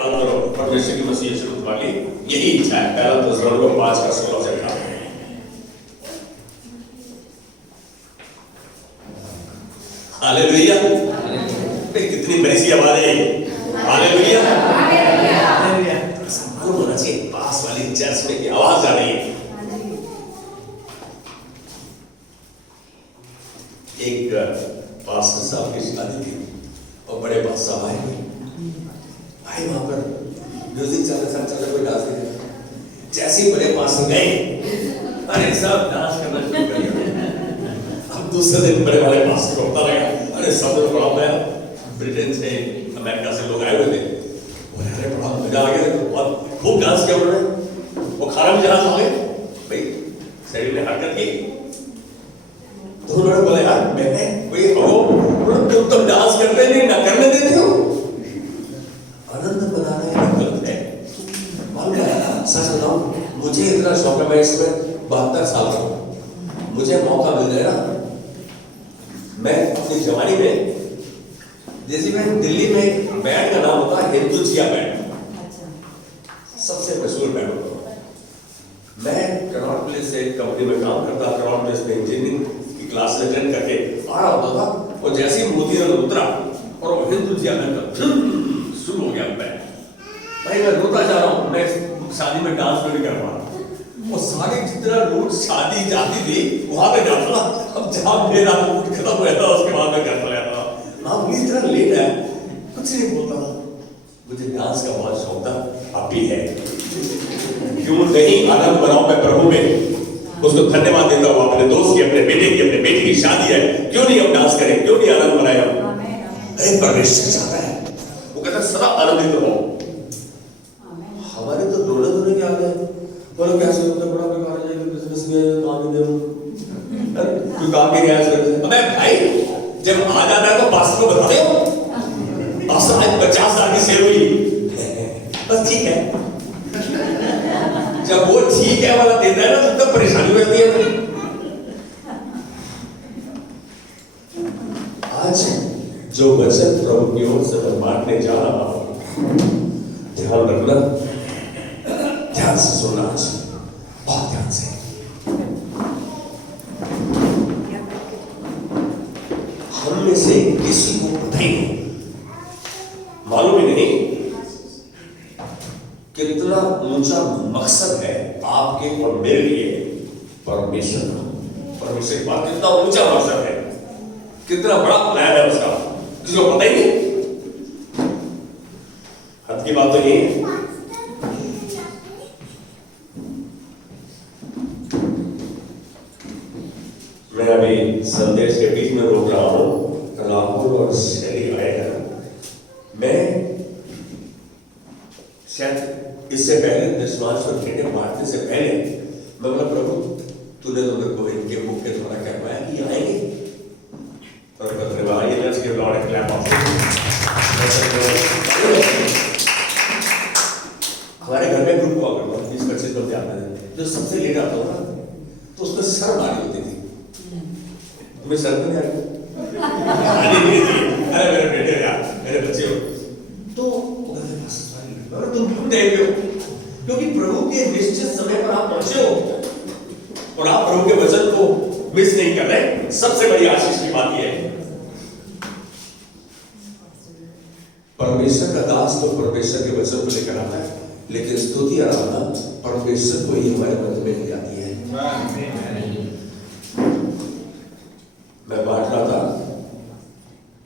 बात करो, परमेश्वर की मसीह यीशु वाली यही इच्छा है। पहला थिस्सलुनीके 5:16 से 18। हालेलुया, कितनी बड़ी सी आवाज है। हालेलुया, मालूम होना चाहिए पास वाली चर्च में की आवाज आ रही है। एक पास्टर साहब की शादी थी और बड़े पास साहब आए वहां पर म्यूजिक चल रहा कोई डांस नहीं। जैसे ही बड़े पास गए, अरे सब डांस करना शुरू कर दिया। अब दूसरे दिन बड़े वाले पास को पता लगा, अरे सब लोग बड़ा मैं ब्रिटेन से अमेरिका से लोग आए हुए थे, अरे बड़ा मजा आ गया और खूब डांस किया उन्होंने। वो खाना भी जहां खाए भाई शरीर ने हरकत की तो उन्होंने बोला यार मैंने कोई हो तुम डांस करते नहीं ना करने देते हो, आनंद बनाना है गलत है। सच बताऊं, मुझे इतना शौक है, मैं इसमें 72 साल का हूं, मुझे मौका मिल गया, मैं अपनी जवानी में जैसे मैं दिल्ली में एक बैंड का नाम होता है हिंदुजिया बैंड, सबसे मशहूर बैंड होता। मैं कनॉट प्लेस से कंपनी में काम करता, कनॉट प्लेस में इंजीनियरिंग की क्लास अटेंड करके आ रहा होता था और जैसे ही मोतीलाल उतरा और वो हिंदुजिया बैंड शुरू हो गया बैंड। भाई मैं रोता जा रहा हूँ, मैं शादी में डांस नहीं कर पा रहा। वो सारे जितना लोग शादी जाती थी वहां पे जाता था, अब जहां मेरा मूड खत्म हुआ था उसके बाद में घर पर आता था। हाँ मुझे इतना लेट है, कुछ नहीं बोलता था, मुझे डांस का बहुत शौक था, अब भी है। क्यों नहीं आनंद बनाओ मैं प्रभु में, उसको धन्यवाद देता हूँ। अपने दोस्त की, अपने बेटे की, अपने बेटी की शादी है, क्यों नहीं हम डांस करें, क्यों नहीं आनंद बनाए हम। अरे परमेश्वर चाहता है, वो कहता है सदा आनंदित रहो। हमारे तो दोनों क्या है, बोलो कैसे होता है, बड़ा बेकार है, बिजनेस में काम ही नहीं, कोई काम नहीं है। अबे भाई जब आ जाता है तो पास्टर को बता दो, पास्टर आज 50 साल की सेव हुई, बस ठीक है। जब वो ठीक है वाला देता है ना तब परेशानी होती है। आज जो वचन प्रभु की ओर से मैं बांटने जा रहा हूं, ध्यान रखना, ध्यान से सुनना, बहुत ध्यान से। हम में से किसी को पता ही नहीं, मालूम ही नहीं कितना ऊंचा मकसद है आपके और मेरे लिए परमेश्वर का। परमेश्वर के पास कितना ऊंचा मकसद है, कितना बड़ा प्लान है उसका, जिसको पता ही नहीं। हद की बात तो ये है, मैं अभी संदेश के बीच में रोक रहा हूं, राहुल और शैली आएगा। मैं शायद इससे पहले दशमांश और भेंटें बांटने से पहले मैं बोला प्रभु तूने तो मेरे को इनके मुख के द्वारा कहवाया कि आएंगे, और let's give Lord a clap of. हमारे घर में ग्रुप हुआ करता 20-25 लोग आते थे, जो सबसे लेट आता था तो उसको शर्म आ रही होती थी। तुम्हें शर्म नहीं आ रही? अरे मेरे बेटे यार, मेरे बच्चे हो तो तुम क्यों देख रहे हो? क्योंकि प्रभु के निश्चित समय पर आप पहुंचे हो और आप प्रभु के वचन को मिस नहीं कर रहे। सबसे बड़ी आशीष की बात यह है, परमेश्वर का दास तो परमेश्वर के वचन को लेकर आता है, लेकिन स्तुति आराधना परमेश्वर को ही हमारे मन में ले जाती है। मैं बांट रहा था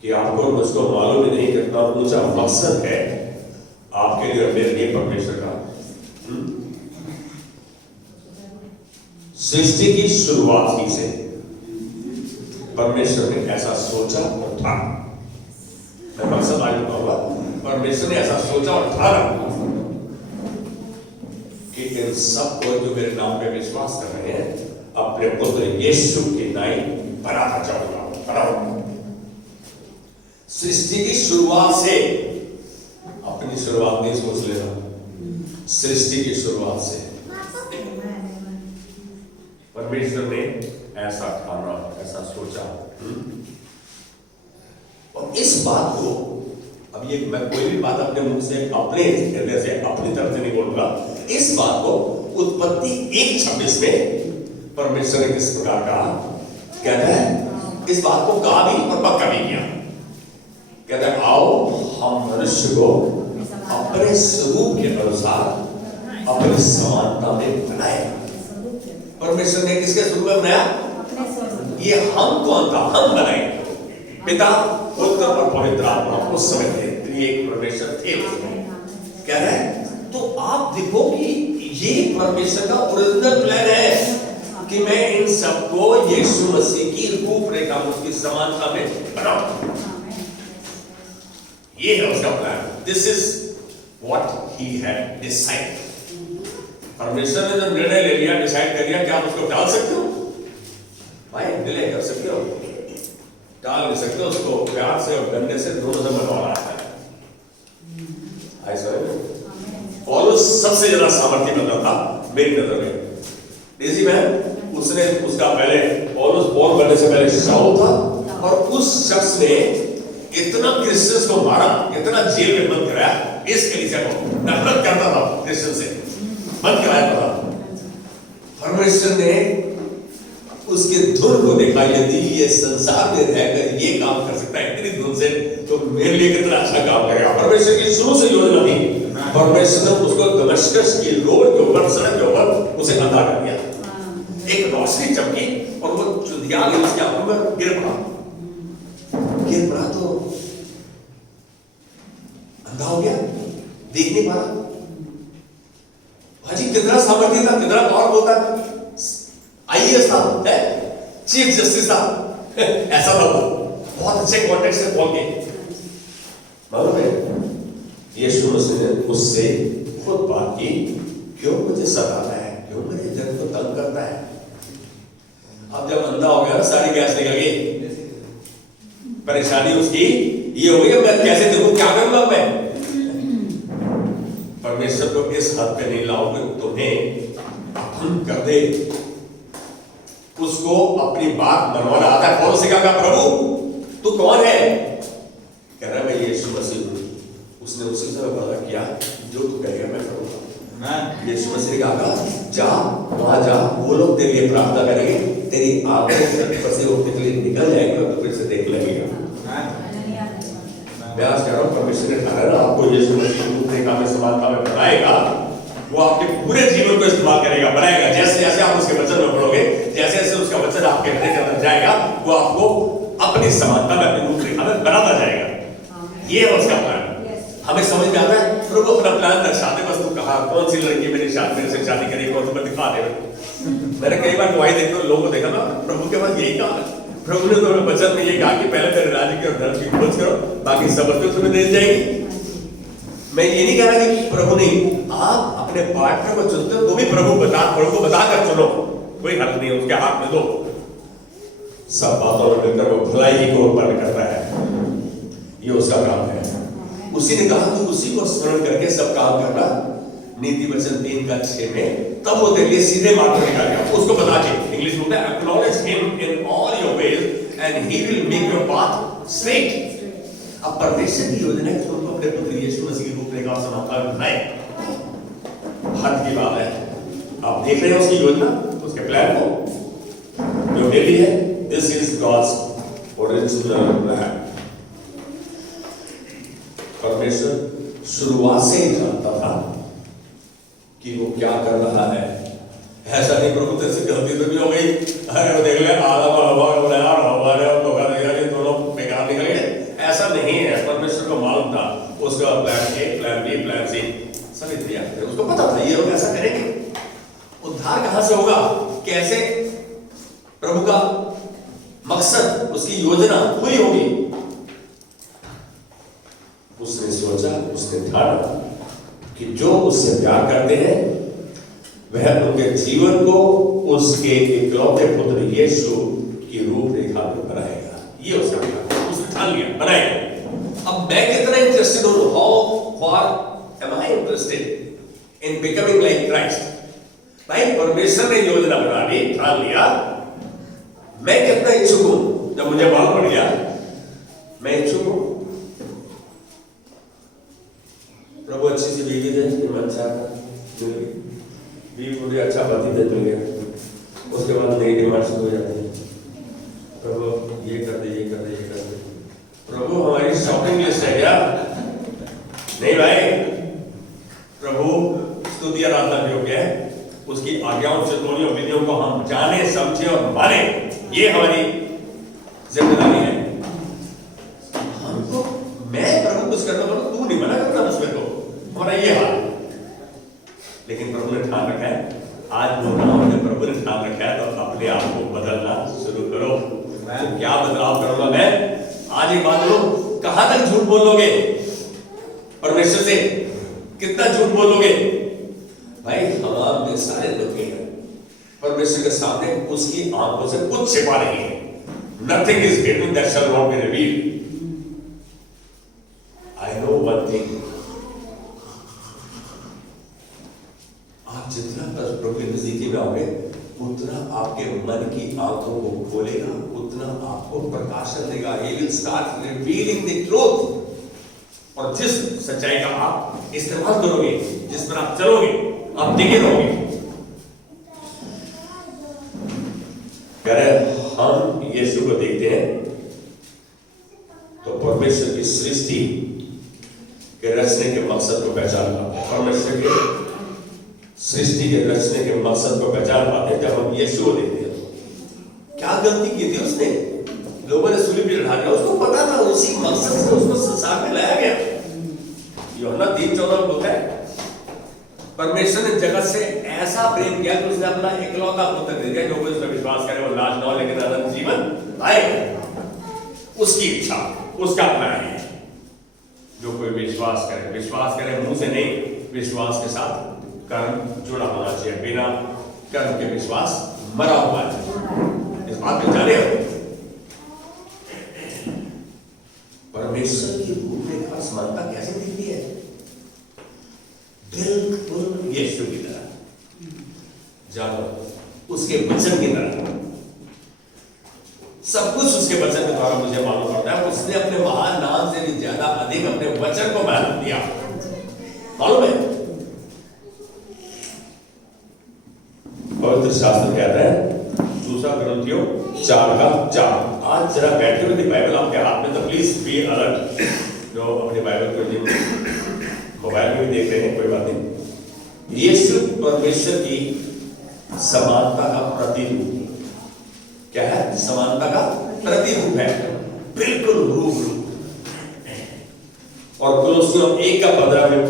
कि आपको मुझको मालूम ही नहीं कितना ऊंचा मकसद है आपके लिए और मेरे लिए परमेश्वर का। सृष्टि की शुरुआत ही से परमेश्वर ने ऐसा सोचा और ठाना। मैं मकसद आज बताऊंगा, परमेश्वर ने ऐसा सोचा और ठाना कि इन सबको जो मेरे नाम पे विश्वास कर रहे हैं अपने पुत्र यीशु के नाई बनाता जाऊंगा। सृष्टि की शुरुआत से, अपनी शुरुआत नहीं सोच लेना, सृष्टि की शुरुआत से परमेश्वर ने ऐसा ठाना, ऐसा सोचा। और इस बात को अब अब ये मैं कोई भी बात अपने मुंह से अपने हृदय से अपनी तरफ से नहीं बोलूंगा। इस बात को उत्पत्ति 1:26 में परमेश्वर ने किस प्रकार कहा, कहता है इस बात को कहा भी और पक्का भी किया। कहता है आओ हम मनुष्य को अपने स्वरूप के अनुसार अपनी समानता में बनाए। परमेश्वर ने किसके स्वरूप में बनाया? ये हम कौन था? हम बनाए पिता पुत्र और पवित्र आत्मा उस समय थे, त्रिएक परमेश्वर थे उसमें। कह रहा है तो आप देखो कि ये परमेश्वर का ओरिजिनल प्लान है कि मैं इन सबको यीशु मसीह की रूपरेखा में उसकी समानता में बनाऊं। ये है उसका plan. This is what he had decided. परमेश्वर ने जो निर्णय ले लिया, डिसाइड कर लिया, क्या आप उसको टाल सकते हो? भाई डिले कर सकते हो, टाल नहीं सकते उसको। प्यार से और गंदे से दोनों से बनवाना आता है। पौलुस सबसे ज्यादा सामर्थ्य बंदा था मेरी नजर में। डेजी मैन उसने उसका पहले पौलुस पौल बनने से पहले शाऊल था और उस शख्स ने इतना क्रिश्चियंस को मारा, इतना जेल में बंद कराया, इस कलीसिया को नफरत करता था क्रिश्चियन से, बंद कराया था। परमेश्वर ने उसके धुन को देखा, यदि ये संसार में रहकर ये काम कर सकता है इतनी धुन से, तो मेरे लिए कितना अच्छा काम करेगा। परमेश्वर की शुरू से योजना थी। परमेश्वर ने उसको दमिश्क की रोड के ऊपर, सड़क के ऊपर उसे अंधा कर दिया। एक रोशनी चमकी और वो चुदिया गई उसके आंखों में, गिर पड़ा तो अंधा हो गया, देख नहीं पा रहा। हाजी कितना सामर्थ्य था, कितना पावर बोलता है। आईएएस था, चीफ जस्टिस था, ऐसा था वो। बहुत अच्छे कॉन्टेक्स्ट से बोल के मालूम है यीशु मसीह ने उससे खुद बात की, क्यों मुझे सताता है, क्यों मेरे जन को तंग करता है। अब जब अंधा हो गया, सारी गैस निकल गई, परेशानी उसकी ये हो गई, मैं कैसे देखूं, क्या करूंगा मैं। परमेश्वर को इस हद पे नहीं लाओगे तुम्हें कर दे, उसको अपनी बात मनवाना आता है। पौलुस से कहा प्रभु तू कौन है? कह रहा है मैं यीशु मसीह हूं। उसने उसी से वादा किया जो तू कहेगा मैं करूंगा। यीशु मसीह ने कहा जा वहां जा, वो लोग तेरे लिए प्रार्थना करेंगे, तेरी आंखों से फंसे हुए तितली निकल जाएगी और तू फिर से देख लगेगा। मैं आज कह रहा हूं परमेश्वर ने कहा ना आपको यीशु मसीह रूपरेखा में समानता में बनाएगा, वो आपके पूरे जीवन को इस्तेमाल करेगा, बनाएगा। जैसे जैसे आप उसके वचन में पढ़ोगे, जैसे जैसे उसका वचन आपके हृदय के अंदर जाएगा, वो आपको अपनी समानता में, अपनी रूपरेखा में बनाता जाएगा। ये है उसका प्लान। हमें समझ में आता है प्रभु अपना प्लान दर्शाते, बस तू कहा कौन सी लड़की मेरे से शादी करेगी, कौन सा दिखा दे। मैंने कई बार गवाही देखते हुए लोगों को देखा ना, प्रभु के पास यही कहा, प्रभु ने तो वचन में यही कहा कि पहले तेरे राज्य की और धर्म की खोज करो, बाकी सब तुम्हें दे जाएगी। मैं ये नहीं कह रहा कि प्रभु नहीं, आप अपने पार्टनर को चुनते हो तो भी प्रभु को बताकर चुनो, कोई हल नहीं है, उसके हाथ में दो। सब बातों में मिलकर वो भलाई को उत्पन्न करता है, ये उसका काम है। उसी ने कहा कि उसी को स्मरण करके सब काम करना, नीति वचन 3:6 में, तब वो तेरे लिए सीधे मार्ग पर निकालेगा। उसको बता के, इंग्लिश में acknowledge him in all your ways and he will make your path straight. अब परमेश्वर की योजना है कि तुमको अपने पुत्र यीशु मसीह की रूपरेखा समानता में बनाए। हद की बात है, आप देख रहे हैं उसकी योजना, उसके प्लान को जो डेली है। This is God's original plan. परमेश्वर शुरुआत से ही जानता था कि वो क्या कर रहा है। ऐसा नहीं प्रभु तेरे से गलती तो भी हो गई, अरे देख ले आदम और हवा बनाया और हवा ने धोखा दिया, ये दोनों बेकार निकल गए। ऐसा नहीं है, परमेश्वर को मालूम था उसका plan A, plan B, plan C सभी तैयार थे। उसको पता था ये लोग ऐसा करेंगे। उद्धार कहां से होगा, कैसे प्रभु का मकसद, उसकी योजना पूरी होगी। उसने सोचा, उसने ठाना कि जो उससे प्यार करते हैं वह उनके जीवन को उसके इकलौते पुत्र यीशु की रूपरेखा में बनाएगा। ये उसका प्लान, उसने ठान लिया, बनाएगा। अब मैं कितना इंटरेस्टेड हूं, how far am I interested in becoming like Christ. भाई परमेश्वर ने योजना बना ली, ठान लिया, मैं कितना इच्छुक हूं। जब मुझे मालूम पड़ गया मैं इच्छुक हूं, प्रभु अच्छी सी बीवी दे, अच्छा बीवी मुझे अच्छा पति दे मिल गया, उसके बाद नई डिमांड शुरू हो जाती है, प्रभु ये कर दे, ये कर दे, ये कर दे। प्रभु हमारी शॉपिंग लिस्ट है क्या? नहीं भाई, प्रभु स्तुति आराधना योग्य है, उसकी आज्ञाओं चितौनियों विधियों को हम जाने समझे और माने, ये हमारी जिम्मेदारी है। हमको मैं प्रभु कुछ करता हूं, तू नहीं मना करता मुझ पर, तो हमारा ये हाल। लेकिन प्रभु ने ठान रखा है, आज बोल रहा हूं, प्रभु ने ठान रखा है, तो अपने आप को बदलना शुरू करो। तो क्या बदलाव करूंगा मैं? आज एक बात करो, कहां तक झूठ बोलोगे परमेश्वर से? कितना झूठ बोलोगे भाई? हमारे सारे दुखी हैं परमेश्वर के सामने, उसकी आंखों से कुछ छिपा नहीं है। Nothing is hidden that shall not be revealed. I know one thing, आप जितना प्रभु के नजदीकी में आओगे, उतना आपके मन की आंखों को खोलेगा, उतना आपको प्रकाशन देगा। He will start revealing the truth। और जिस सच्चाई का आप इस्तेमाल करोगे, जिस पर आप चलोगे, आप टिके रहोगे। अगर हम यीशु को देखते हैं तो परमेश्वर की सृष्टि के रचने के मकसद को पहचान पाते हैं। परमेश्वर के सृष्टि के रचने के मकसद को पहचान पाते हैं जब हम यीशु को देखते हैं। क्या गलती की थी उसने? लोगों ने सूली पर चढ़ा दिया, उसको पता था उसी मकसद से उसको संसार में लाया गया। यूहन्ना 3:14 बोलता है, परमेश्वर ने जगत से ऐसा प्रेम किया कि उसने अपना इकलौता पुत्र दे दिया, जो कोई उसमें विश्वास करे वो नाश न हो लेकिन अनंत जीवन पाए। उसकी इच्छा, उसका प्लान है, जो कोई विश्वास करे मुंह से नहीं, विश्वास के साथ कर्म जुड़ा होना चाहिए। बिना कर्म के विश्वास मरा हुआ है। इस बात में जाने हो, परमेश्वर की रूपरेखा समानता कैसे दिखती है? बिल्कुल यीशु की तरह, जानो उसके वचन की तरह। सब कुछ उसके वचन के द्वारा मुझे मालूम पड़ता है। उसने अपने महान नाम से भी ज्यादा अधिक अपने वचन को महत्व दिया, मालूम है? पवित्र शास्त्र कहता है, दूसरा कुरिन्थियों 4:4। आज जरा बैठे हुए बाइबल आपके हाथ में, तो प्लीज बी अलर्ट। जो अपने बाइबल को मोबाइल में भी देख रहे हैं, कोई बात नहीं। यीशु परमेश्वर की समानता का प्रतिरूप। क्या है? समानता का प्रतिरूप है, बिल्कुल रूबरू। और कुलोसियों 1:15 में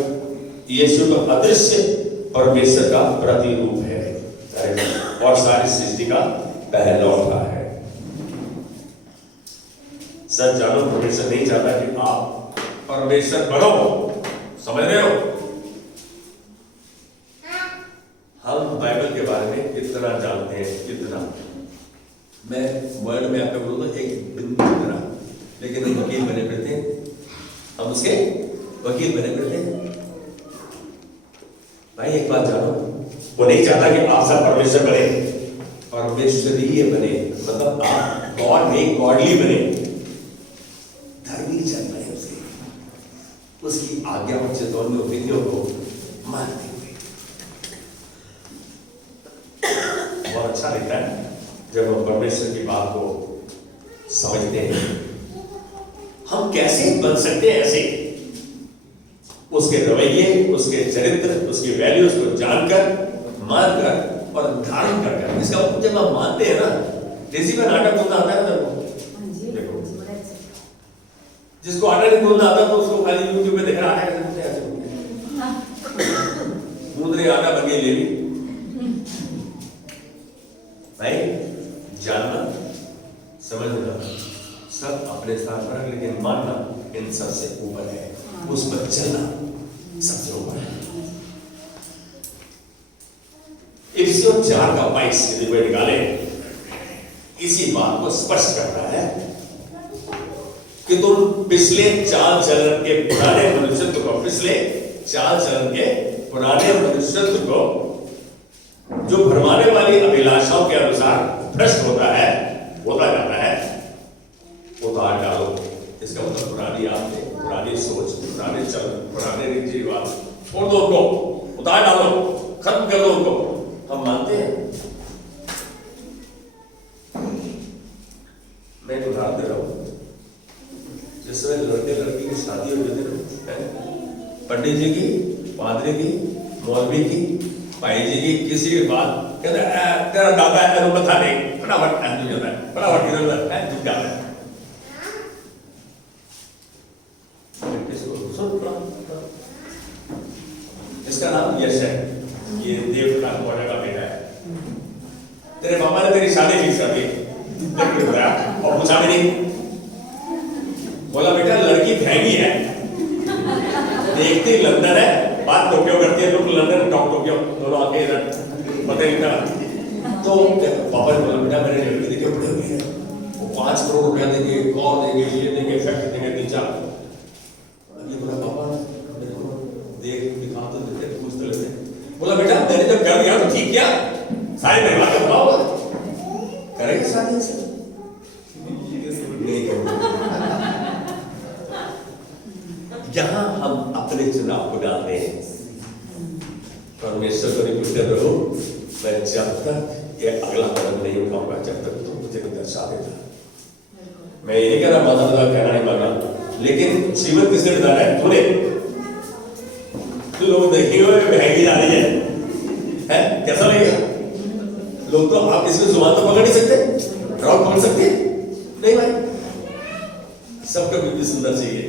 यीशु तो अदृश्य परमेश्वर का प्रतिरूप है और सारी सृष्टि का पहलौठा है। सच जानो, परमेश्वर नहीं चाहता कि आप परमेश्वर बनो, समझ रहे हो? हम बाइबल के बारे में इतना जानते हैं, इतना। मैं वर्ड में आपको बोलूँ तो एक बिंदु इतना, लेकिन हम वकील बने फिरते हैं, हम उसके वकील बने फिरते हैं। भाई एक बात जानो, वो नहीं चाहता कि आप सब परमेश्वर बने, परमेश्वरीय बने, मतलब आप गॉड में गॉडली बने, धर्मी जन बने, उसकी आज्ञाओं चेतौनियों विधियों को मानते हुए। बहुत अच्छा लगता है जब हम परमेश्वर की बात को समझते हैं। हम कैसे बन सकते हैं ऐसे? उसके रवैये, उसके चरित्र, उसकी वैल्यूज को जानकर, मानकर और धारण कर। इसका मतलब जब हम मानते हैं ना, जैसी में नाटक बोलना आता है ना, देखो जिसको आटा नहीं बोलना आता तो उसको खाली यूट्यूब पे देख रहा आटा कैसे गूंद रहे, आटा बन गई ले ली। भाई जानना, समझना सब अपने स्थान पर है, लेकिन मानना इन सबसे ऊपर है, उस पर चलना सबसे ऊपर है। इफिसियों 4:22 यदि कोई निकाले, इसी बात को स्पष्ट करता है कि तुम पिछले चाल चलन के पुराने मनुष्यत्व को, पिछले चाल चलन के पुराने मनुष्यत्व को, जो भरमाने वाली अभिलाषाओं के अनुसार भ्रष्ट होता जाता है, उतार डालो। इसका मतलब पुरानी आपने पुरानी सोच, पुराने चल, पुराने रीति रिवाज छोड़ दो, उनको उतार डालो, खत्म कर दो उनको। हम मानते हैं। मैं एक उदाहरण दे रहा हूँ। जिस समय लड़के लड़की की शादी हो जाती है, पंडित जी की, पादरी की, मौलवी की, भाई जी की, किसी भी बात कहते तेरा दादा है बता नहीं, फटाफट जाता है, फटाफट इधर है झुक जाता है। इसका नाम यश है, ये देव का बेटा है। तेरे पापा ने तेरी शादी फिक्स कर दी और पूछा भी नहीं। बोला बेटा लड़की महंगी है, देखती लंदन है, बात टोक्यो करती है, लोग लंदन टॉक टोक्यो दोनों आके इधर पता नहीं था। तो पापा ने बोला बेटा मैंने लड़की देखे बड़े हुए हैं, वो 5 करोड़ रुपया देंगे, और देंगे, ये देंगे, फैक्ट्री देंगे, 3-4। अभी बोला पापा देख दिखा तो देते, कुछ तो लेते। बोला बेटा मैंने जब कर दिया तो ठीक किया, सारे परिवार को बुलाओ, करेंगे शादी से? नहीं करेंगे। जहां हम अपने चुनाव को डालते हैं, परमेश्वर को निकुट रहो, मैं जब तक ये अगला कदम नहीं उठाऊंगा जब तक तुम मुझे दर्शा देता। मैं ये नहीं कह रहा माता पिता कहना नहीं माना, लेकिन जीवन किसने बिताना है? तूने। तो लोग देखेंगे महंगी जा रही है, कैसा लगेगा? लोग तो आप इसमें जुबान तो पकड़ नहीं सकते, राउंड पकड़ सकते नहीं भाई। सबका बिल्कुल सुंदर चाहिए,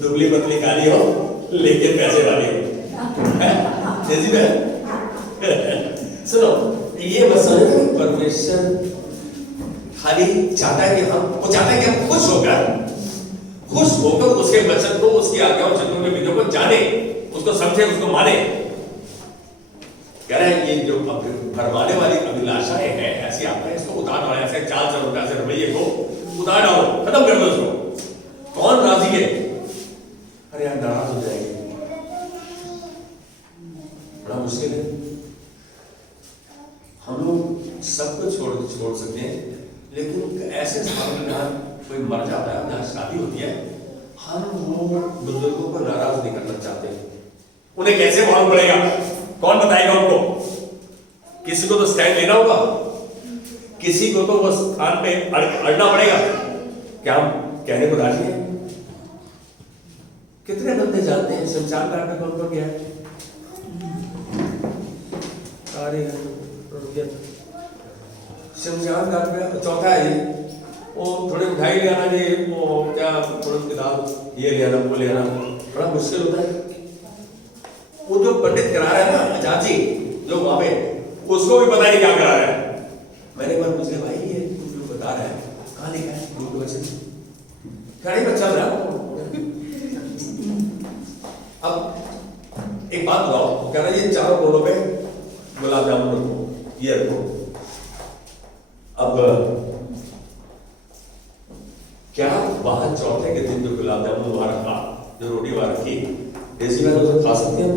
दुबली पतली काली हो लेकिन पैसे वाली हो। सुनो, ये मत समझो कि परमेश्वर खाली चाहता है कि वो चाहता है कि हम खुश होकर उसके वचन को, उसकी आज्ञाओं चरणों के विधियों को जाने, उसको समझे, उसको माने। कह रहे हैं ये जो भरमाने वाली अभिलाषाएं हैं, ऐसी आपने इसको उतार डालो, ऐसे चाल चलो, ऐसे रवैये को उतार डालो, खत्म कर दो इसको। कौन राजी है? अरे यार नाराज हो जाएंगे, बड़ा मुश्किल है। हम लोग सब कुछ छोड़ सकते हैं, लेकिन ऐसे स्थान में जहाँ कोई मर जाता है, जहाँ शादी होती है, हम वो बुजुर्गों को नाराज नहीं करना चाहते। उन्हें कैसे मालूम पड़ेगा? कौन बताएगा उनको? किसी को तो स्टैंड लेना होगा, किसी को तो वो स्थान पे अड़ना पड़ेगा। क्या हम कहने को राजी हैं? कितने बंदे जानते हैं शमशान घाट में कौन कौन गया है? शमशान घाट में चौथा है ये, वो थोड़े मिठाई ले आना जी, वो क्या थोड़ी किताब ये ले आना, वो ले आना, बड़ा मुश्किल होता है। वो जो पंडित करा रहा है ना, चाची जो वहां पे, उसको भी पता नहीं क्या करा रहा है। मैंने एक बार पूछा भाई ये जो बता रहा है कहाँ लिखा है? गुरु वचन खड़े पर चल रहा। अब एक बात बताओ, कह रहा है ये 4 बोर्डों पे गुलाब जामुन रखो, ये रखो। अब क्या वहां चौथे के दिन जो गुलाब जामुन वहां रखा, जो रोटी वहां रखी, देसी मैन उसे खा सकते हैं?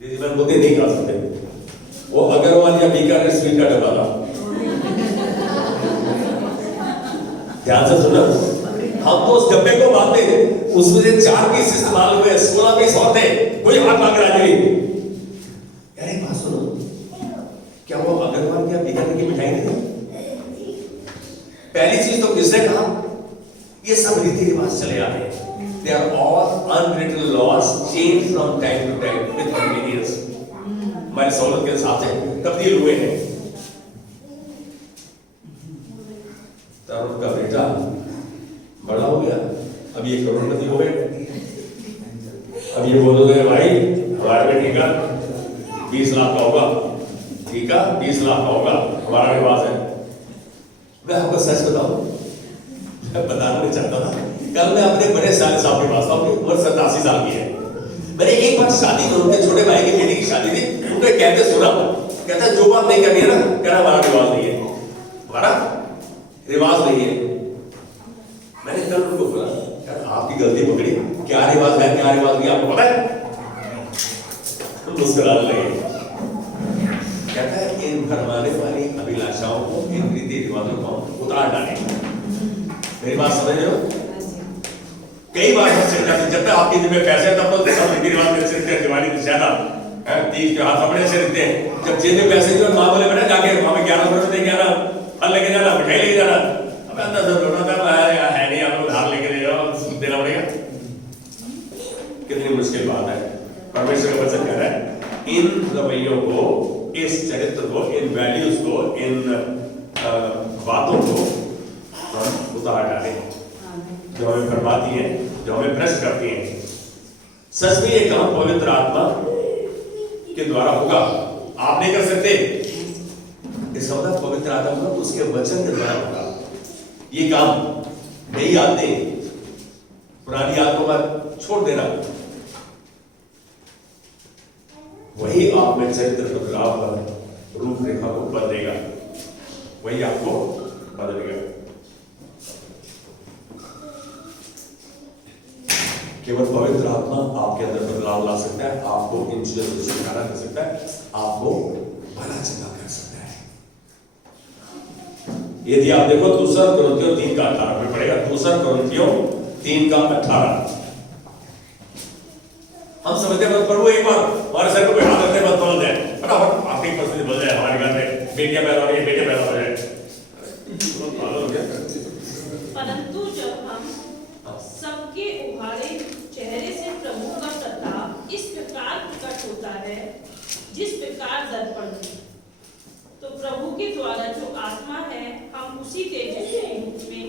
देसी मैन बोलते नहीं खा सकते, वो अग्रवाल या बीकानेर स्वीट का डब्बा था। ध्यान से सुनो, हम तो उस डब्बे को बांधते थे, उसमें से 4 पीस इस्तेमाल हुए, 16 पीस और थे, कोई हाथ मांग रहा नहीं। यार एक बात सुनो, क्या वो अग्रवाल या बीकानेर की मिठाई नहीं? पहली चीज तो किसने कहा? ये सब रीति रिवाज चले आ रहे हैं। They are all unwritten laws changed from time to time with convenience. हमारे सहूलत के हिसाब से तब्दील हुए हैं। तरुण का बेटा बड़ा हो गया, अब ये करोड़पति हो गए। अब ये बोलोगे भाई हमारे बेटे का 20 लाख का होगा, ठीक है 20 लाख का होगा, हमारा रिवाज है। मैं आपको सच बताऊं, मैं बताना नहीं चाहता था। कल मैं अपने बड़े साले साहब के पास था, अपनी उम्र 87 साल की है। मैंने एक बार शादी में उनके छोटे भाई की बेटी की शादी थी, उनके कहते सुना, कहता जो बात नहीं करनी है ना, कहना हमारा रिवाज नहीं है, हमारा रिवाज नहीं है। मैंने कल उनको बोला यार आपकी गलती पकड़ी, क्या रिवाज है क्या रिवाज नहीं आपको पता है? मुस्कुराने लगे। कहता है इन भरमाने वाली अभिलाषाओं को, इन रीति रिवाजों को उतार डालें। मेरी बात समझ रहे हो? कई बार हम सिर जाते, जब तक आपकी जेब में पैसे हैं तब तो सब रीति रिवाज में सिरते हैं, दिवाली दशहरा तीज त्योहार अपने से रहते हैं। जब जेब में पैसे जो माँ बोले बेटा जाके वहां में 11 लेके आना, फल लेके जाना, मिठाई लेके जाना, अब अंदर से रोना था है नहीं, आप लोग उधार लेके दे रहे हो, देना पड़ेगा। कितनी मुश्किल बात है। परमेश्वर का वचन कह रहा है इन रवैयों को, इस चरित्र को, इन वैल्यूज को, इन बातों को हम उतार डालें जो हमें बर्बादी है, जो हमें भ्रष्ट करती है। सच में ये काम पवित्र आत्मा के द्वारा होगा, आप नहीं कर सकते। इसका मतलब पवित्र आत्मा उसके वचन के द्वारा होगा ये काम। नई आदतें, पुरानी आदतों का छोड़ देना, वही आप में चरित्र बदलाव का रूपरेखा को बदलेगा, वही आपको बदलेगा। केवल पवित्र आत्मा आपके अंदर बदलाव ला सकता है, आपको इन चीजों से छुटकारा कर सकता है, आपको भला चंगा कर सकता है। यदि आप देखो 2 कुरिन्थियों 3:18 में पड़ेगा, 2 कुरिन्थियों 3:18। हम समझते हैं प्रभु एक बार हमारे सर को बैठा करते हैं, बस बोल जाए फटाफट आर्थिक परिस्थिति बदल जाए, हमारे घर में बेटियां पैदा हो रही है, बेटे पैदा हो जाए। परंतु जब हम सबके उभारे चेहरे से प्रभु का प्रताप इस प्रकार प्रकट होता है जिस प्रकार दर्पण में, तो प्रभु के द्वारा जो आत्मा है हम उसी तेजस्वी रूप में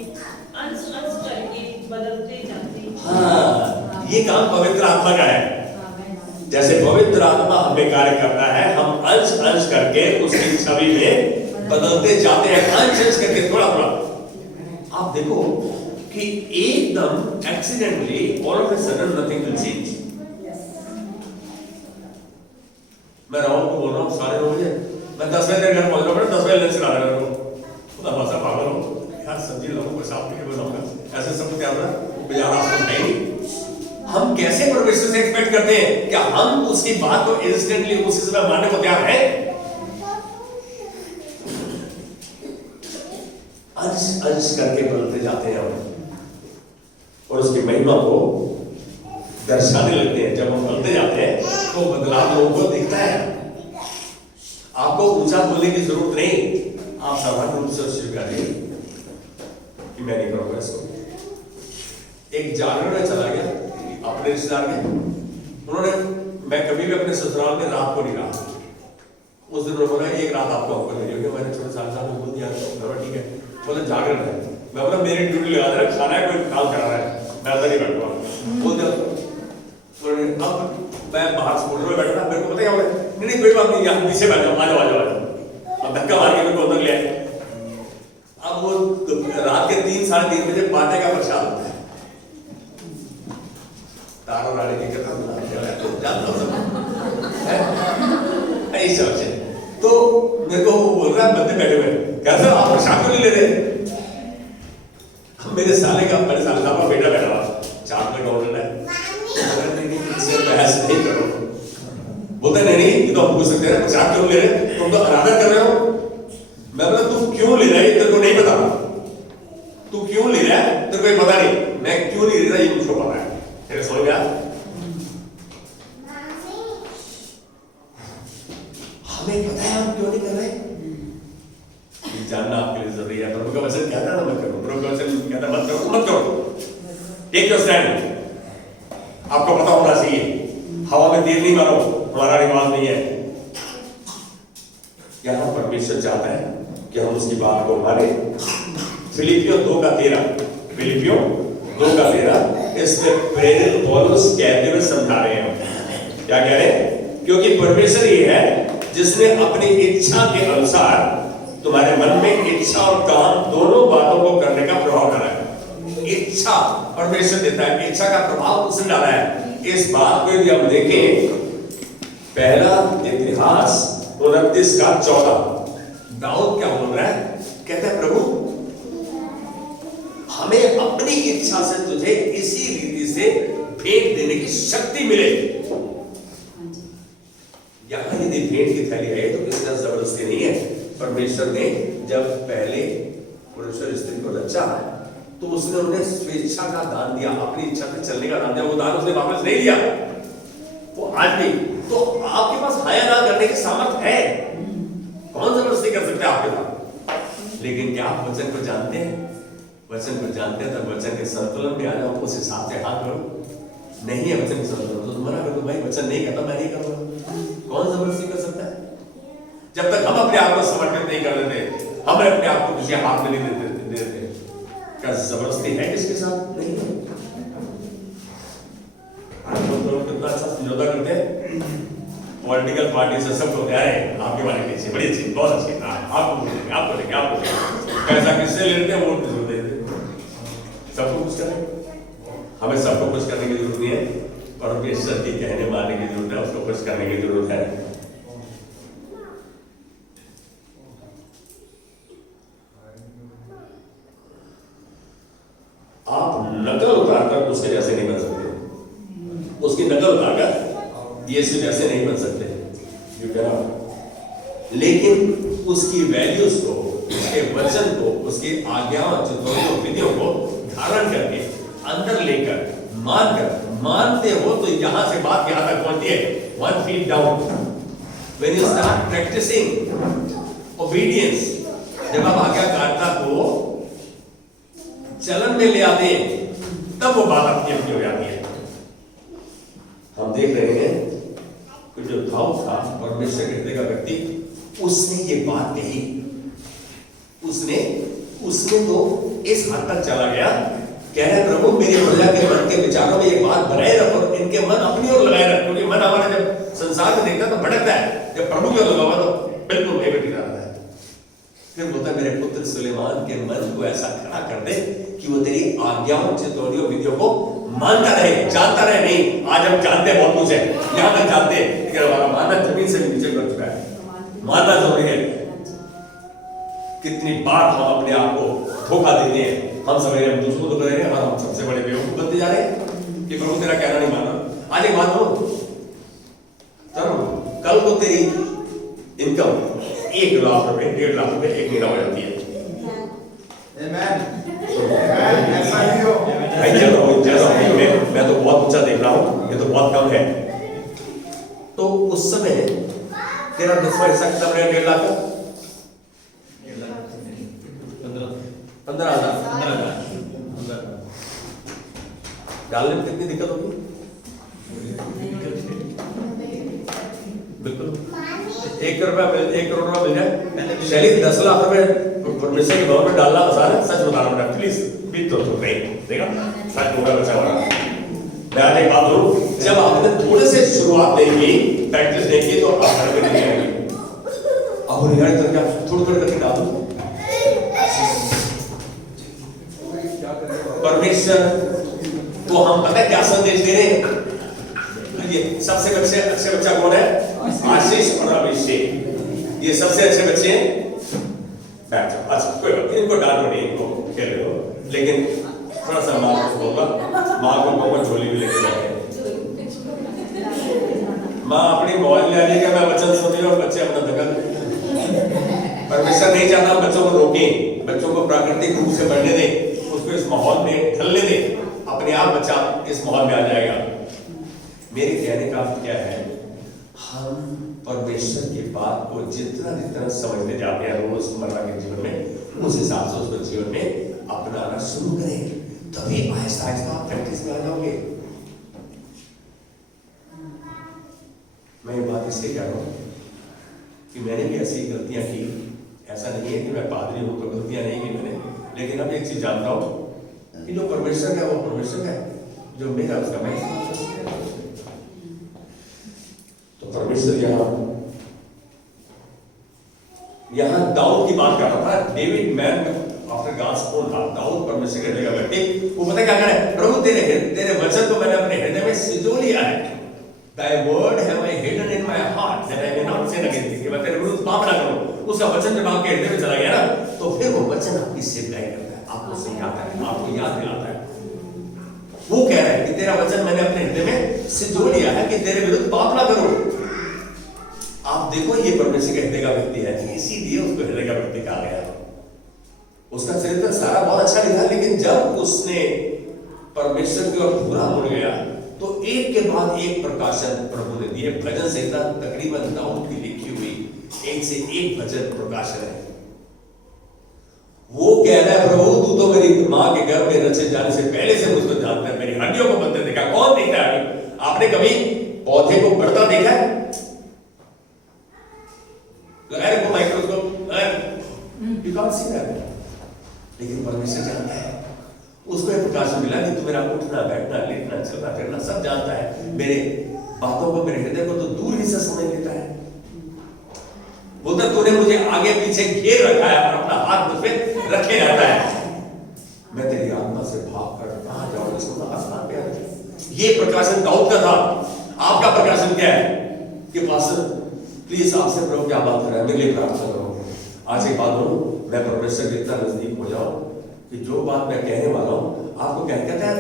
अंश अंश करके बदलते जाते हैं। हाँ, ये काम पवित्र आत्मा का है। जैसे पवित्र आत्मा हमें कार्य करता है, हम अंश अंश करके उसकी छवि में बदलते जाते हैं, अंश अंश करके थोड़ा थोड़ा। आप देखो कि एकदम accidentally all of a sudden nothing will change. मैं राहुल को बोल रहा हूँ सारे लोग, मैं 10 बजे घर पहुंच रहा हूँ, 10 बजे लंच ला रहा हूँ, खुदा भाषा पागल हो यार, सब्जी लाऊं, पेशाब के बनाऊंगा, ऐसे सब क्या होता है बाजार आपको नहीं। हम कैसे परमेश्वर से एक्सपेक्ट करते हैं कि हम उसकी बात को इंस्टेंटली उसी समय मानने को तैयार है? अंश अंश करके बदलते जाते हैं हम और उसकी महिमा को दर्शाने लगते हैं। जब हम बदलते जाते हैं तो बदलाव लोगों को दिखता है। आपको ऊंचा बोलने की जरूरत नहीं, आप सामान्य रूप से स्वीकारिए कि मैं नहीं करूंगा इसको। एक जागरण में चला गया अपने रिश्तेदार के, उन्होंने, मैं कभी भी अपने ससुराल में रात को नहीं रहा। उस दिन उन्होंने बोला एक रात आपको ऑफर मिली होगी, मैंने छोटे साल में बोल दिया ठीक है, बोले जागरण है। मैं बोला मेरी ड्यूटी लगा दे, खाना है, कोई काम करा रहा है, मैं अंदर नहीं बैठूंगा। बोल दिया, अब मैं बाहर स्कूटर में बैठा था, मेरे को पता क्या बोले, नहीं कोई बात नहीं, यहाँ पीछे बैठ जाओ, आ जाओ आ जाओ। अब धक्का मार के मेरे को अंदर ले आए। अब वो रात के 3 साढ़े 3 बजे बाटे का प्रसाद होता है, तारा रानी की कथा ऐसा से। तो मेरे को बोल रहा है बंदे बैठे हुए, कैसे आप प्रसाद क्यों नहीं ले रहे? मेरे साले का, मेरे साले का बेटा बैठा हुआ, चार में ऑर्डर है, नहीं करो, बोलते नहीं ये तो हम पूछ सकते हैं प्रसाद क्यों ले रहे, तुम तो आराधना कर रहे हो। मैं बोला तू क्यों ले रहा है तेरे को नहीं पता, तू क्यों ले रहा है तेरे को पता नहीं, मैं क्यों नहीं ले रहा ये मुझको पता है। तेरे समझ गया? हमें पता है हम क्यों नहीं कर रहे, जानना आपके लिए जरूरी है। प्रभु का वचन कहता है मत करो, प्रभु का वचन कहता है मत करो, मत करो, टेक योर स्टैंड। आपको पता होना चाहिए, हवा में तीर नहीं मारो, हमारा रिवाज नहीं है। यहां परमेश्वर चाहता है कि हम उसकी बात को माने। फिलिपियों 2:13, फिलिपियों 2:13 इसमें प्रेरित पौलुस कहते हुए समझा रहे हैं। क्या कह रहे हैं? क्योंकि परमेश्वर ये है जिसने अपनी इच्छा के अनुसार तुम्हारे मन में इच्छा और काम दोनों बातों को करने का प्रभाव डाला है। इच्छा परमेश्वर देता है, इच्छा का प्रभाव उसने डाला है। इस बात को यदि हम देखें, पहला इतिहास 29:14, दाऊद क्या बोल रहा है? कहता है प्रभु हमें अपनी इच्छा से तुझे इसी रीति से भेंट देने की शक्ति मिले। यहां यदि भेंट की थैली है तो किसी तरह जबरदस्ती नहीं है। परमेश्वर ने जब पहले पुरुष और स्त्री को रचा तो उसने उन्हें स्वेच्छा का दान दिया, अपनी इच्छा से चलने का दान दिया, वो दान उसने वापस नहीं दिया। वो आज भी तो आपके पास हाया ना करने की सामर्थ्य है, कौन जबरदस्ती कर सकता है आपके साथ। लेकिन क्या आप वचन को जानते हैं? वचन को जानते हैं तो वचन के संतुलन में आ जाओ, उस हिसाब से हाथ करो। नहीं है वचन के संतुलन तो मना कर दो, भाई वचन नहीं कहता मैं नहीं करूंगा। कौन जबरदस्ती कर सकता है? जब तक हम अपने आप को समर्पित नहीं कर देते, हम अपने आप को किसी हाथ में नहीं देते, क्या जबरदस्ती है किसके साथ? नहीं है। तो कितना अच्छा समझौता करते हैं पॉलिटिकल पार्टी से, सबको कह रहे हैं आपके बारे में अच्छी, बड़ी अच्छी, बहुत अच्छी, आपको बोलेंगे, आपको लेंगे, आपको लेंगे। पैसा किससे लेते हैं? वोट किसको दे देते, सबको कुछ करें। हमें सबको कुछ करने की जरूरत नहीं है, परमेश्वर के कहने मानने की जरूरत है, उसको कुछ करने की जरूरत है। आप नकल उतारकर उसके जैसे नहीं बन सकते, उसकी नकल उतारकर यीशु जैसे नहीं बन सकते, लेकिन उसकी वैल्यूज को, उसके वचन को, उसकी आज्ञाओं, चितौनियों, विधियों को धारण करके अंदर लेकर मानते हो तो यहां से बात यहां तक पहुंचती है, 1 feet down. When you start practicing obedience, जब आप आज्ञाकारिता को चलन में ले आते हैं, तब वो बात आपकी अपनी हो जाती है। हम देख रहे हैं कि जो दाऊद था, परमेश्वर के हृदय का व्यक्ति, उसने ये बात कही, उसने तो इस हद तक चला गया, कह रहे प्रभु मेरी प्रजा के मन के विचारों में ये बात बनाए रखो, इनके मन अपनी ओर लगाए रखो, क्योंकि मन हमारा जब संसार में देखता है तो भटकता है, जब प्रभु की ओर लगा हुआ तो बिल्कुल वही टिका रहता है। फिर बोलता है मेरे पुत्र सुलेमान के मन को ऐसा खड़ा कर दे कि वो तेरी आज्ञाओं, चितौनियों, विधियों को मानता रहे, जानता रहे। नहीं, आज हम जानते हैं बहुत कुछ है, यहां तक जानते हैं, लेकिन हमारा मानना जमीन से नीचे कर चुका है। मानना जरूरी है। कितनी बार हम अपने आप को धोखा देते हैं, हम समझ हम दूसरों को कर रहे हैं, हम सबसे बड़े बेवकूफ बनते जा रहे हैं कि प्रभु तेरा कहना नहीं माना। आज एक बात बोलो, कल को तेरी इनकम 1 लाख रुपए, 1.5 लाख रुपए 1 महीना हो जाती है। मैं तो बहुत ऊंचा देख रहा हूं, ये तो बहुत कम है। तो उस समय तेरा 10वां हिस्सा कितना बनेगा? 1.5 लाख का 15,000 डालने में कितनी दिक्कत होगी? बिल्कुल 1 करोड़ रुपया मिल जाए, शैली 10 लाख रुपए परमेश्वर के भवन में डालना आसान है। सच बता रहा हूँ, प्लीज बीत तो नहीं देखा, सच पूरा बचा हुआ। मैं एक बात करूं, जब आपने थोड़े से शुरुआत नहीं की, प्रैक्टिस नहीं की, तो आप घर में नहीं आएंगे। अब रिगार्ड करके आप थोड़ी करके डाल दो। परमेश्वर को हम पता है क्या संदेश दे रहे हैं? ये सबसे अच्छे बच्चा कौन है? आशीष और अभिषेक, ये सबसे अच्छे बच्चे हैं। अच्छा कोई बात नहीं, इनको डांटो नहीं, इनको खेल रहे हो, लेकिन थोड़ा सा माँ को कहूँगा झोली भी लेके जाए। माँ अपनी मोबाइल ले आने का मैं वचन सुनिए और बच्चे अपना दखल। परमेश्वर नहीं चाहता बच्चों को रोकें, बच्चों को प्राकृतिक रूप से बढ़ने दें, उसको इस माहौल में ढलने दें, अपने आप बच्चा इस माहौल में आ जाएगा। मेरे कहने का अर्थ क्या है? हम परमेश्वर की बात को जितना समझते जाते हैं रोजमर्रा के जीवन में, उस हिसाब से उसको जीवन में अपनाना शुरू करें, तभी आहिस्ता आहिस्ता आप प्रैक्टिस में आ जाओगे। मैं ये बात इसलिए कह रहा हूँ कि मैंने भी ऐसी गलतियां की। ऐसा नहीं है कि मैं पादरी हूँ तो गलतियां नहीं की मैंने, लेकिन अब एक चीज जानता हूँ कि जो परमेश्वर है वो परमेश्वर है, जो मेरा उसका मैं। तो परमेश्वर यहाँ दाऊद की बात कर रहा था। David man after God's own heart, Daud परमेश्वर के हृदय का व्यक्ति। वो पता क्या करे? प्रभु तेरे वचन को मैंने अपने हृदय में सिंजो लिया है। Thy word have I hidden in my heart that I may not sin against thee। मैं तेरे विरुद्ध पाप ना करूं। उसका वचन जब आपके हृदय में चला गया ना, तो फिर वो वचन आपकी सेवकाई करता है, आपको समझाता है, आपको याद दिलाता है। वो कह रहा है कि तेरा वचन मैंने अपने हृदय में सिंजो लिया है कि तेरे विरुद्ध पाप ना करूं। आप देखो ये परमेश्वर के हृदय का व्यक्ति है, इसीलिए उसको हृदय का व्यक्ति कहा गया। उसका चरित्र सारा बहुत अच्छा लिखा, लेकिन जब उसने परमेश्वर की ओर पूरा मुड़ गया तो एक के बाद एक प्रकाशन प्रभु ने दिए। भजन संहिता तकरीबन दाऊद की लिखी हुई एक से एक भजन प्रकाशन है। वो कह रहा है, प्रभु तू तो मेरी मां के गर्भ में रचे जाने से पहले से मुझको जानता है, मेरी हड्डियों को बनते देखा। कौन देखता है? आपने कभी पौधे को बढ़ता देखा है? लगाए रखो microscope, you can't see that. लेकिन परमेश्वर जानता है। उसको एक प्रकाशन मिला कि तू मेरा उठना बैठना लेटना चलना फिरना सब जानता है, मेरे बातों को मेरे हृदय को तो दूर ही से समझ लेता है। बोलता तूने मुझे आगे पीछे घेर रखा है और अपना हाथ मुझ पे रखे रहता है, मैं तेरी आत्मा से भाग कर कहां जाऊं? इसको आसमान पे आ। ये प्रकाशन दाऊद का था। आपका प्रकाशन क्या है? कि पास्टर प्लीज आपसे प्रभु क्या बात कर रहा है, मेरे लिए प्रार्थना करो। आज एक बात बोलूं, मैं परमेश्वर के इतना नजदीक हो जाऊं कि जो बात मैं कहने वाला हूं आपको क्या कहता है,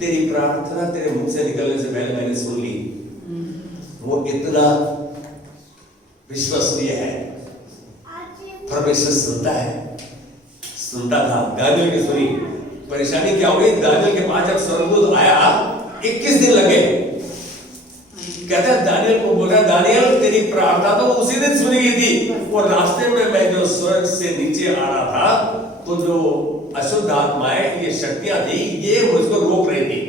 तेरी प्रार्थना तेरे मुंह से निकलने से पहले मैंने सुन ली। वो इतना विश्वसनीय है। परमेश्वर सुनता है, सुनता था। दानियल की सुनी। परेशानी क्या हुई? दानियल के पास जब स्वर्गदूत आया 21 दिन लगे। कहता है दानियल को बोला, दानियल तेरी प्रार्थना तो उसी दिन सुनी गई थी, और रास्ते में मैं जो स्वर्ग से नीचे आ रहा था तो जो अशुद्ध आत्माएं ये शक्तियां थी ये मुझको रोक रही थी,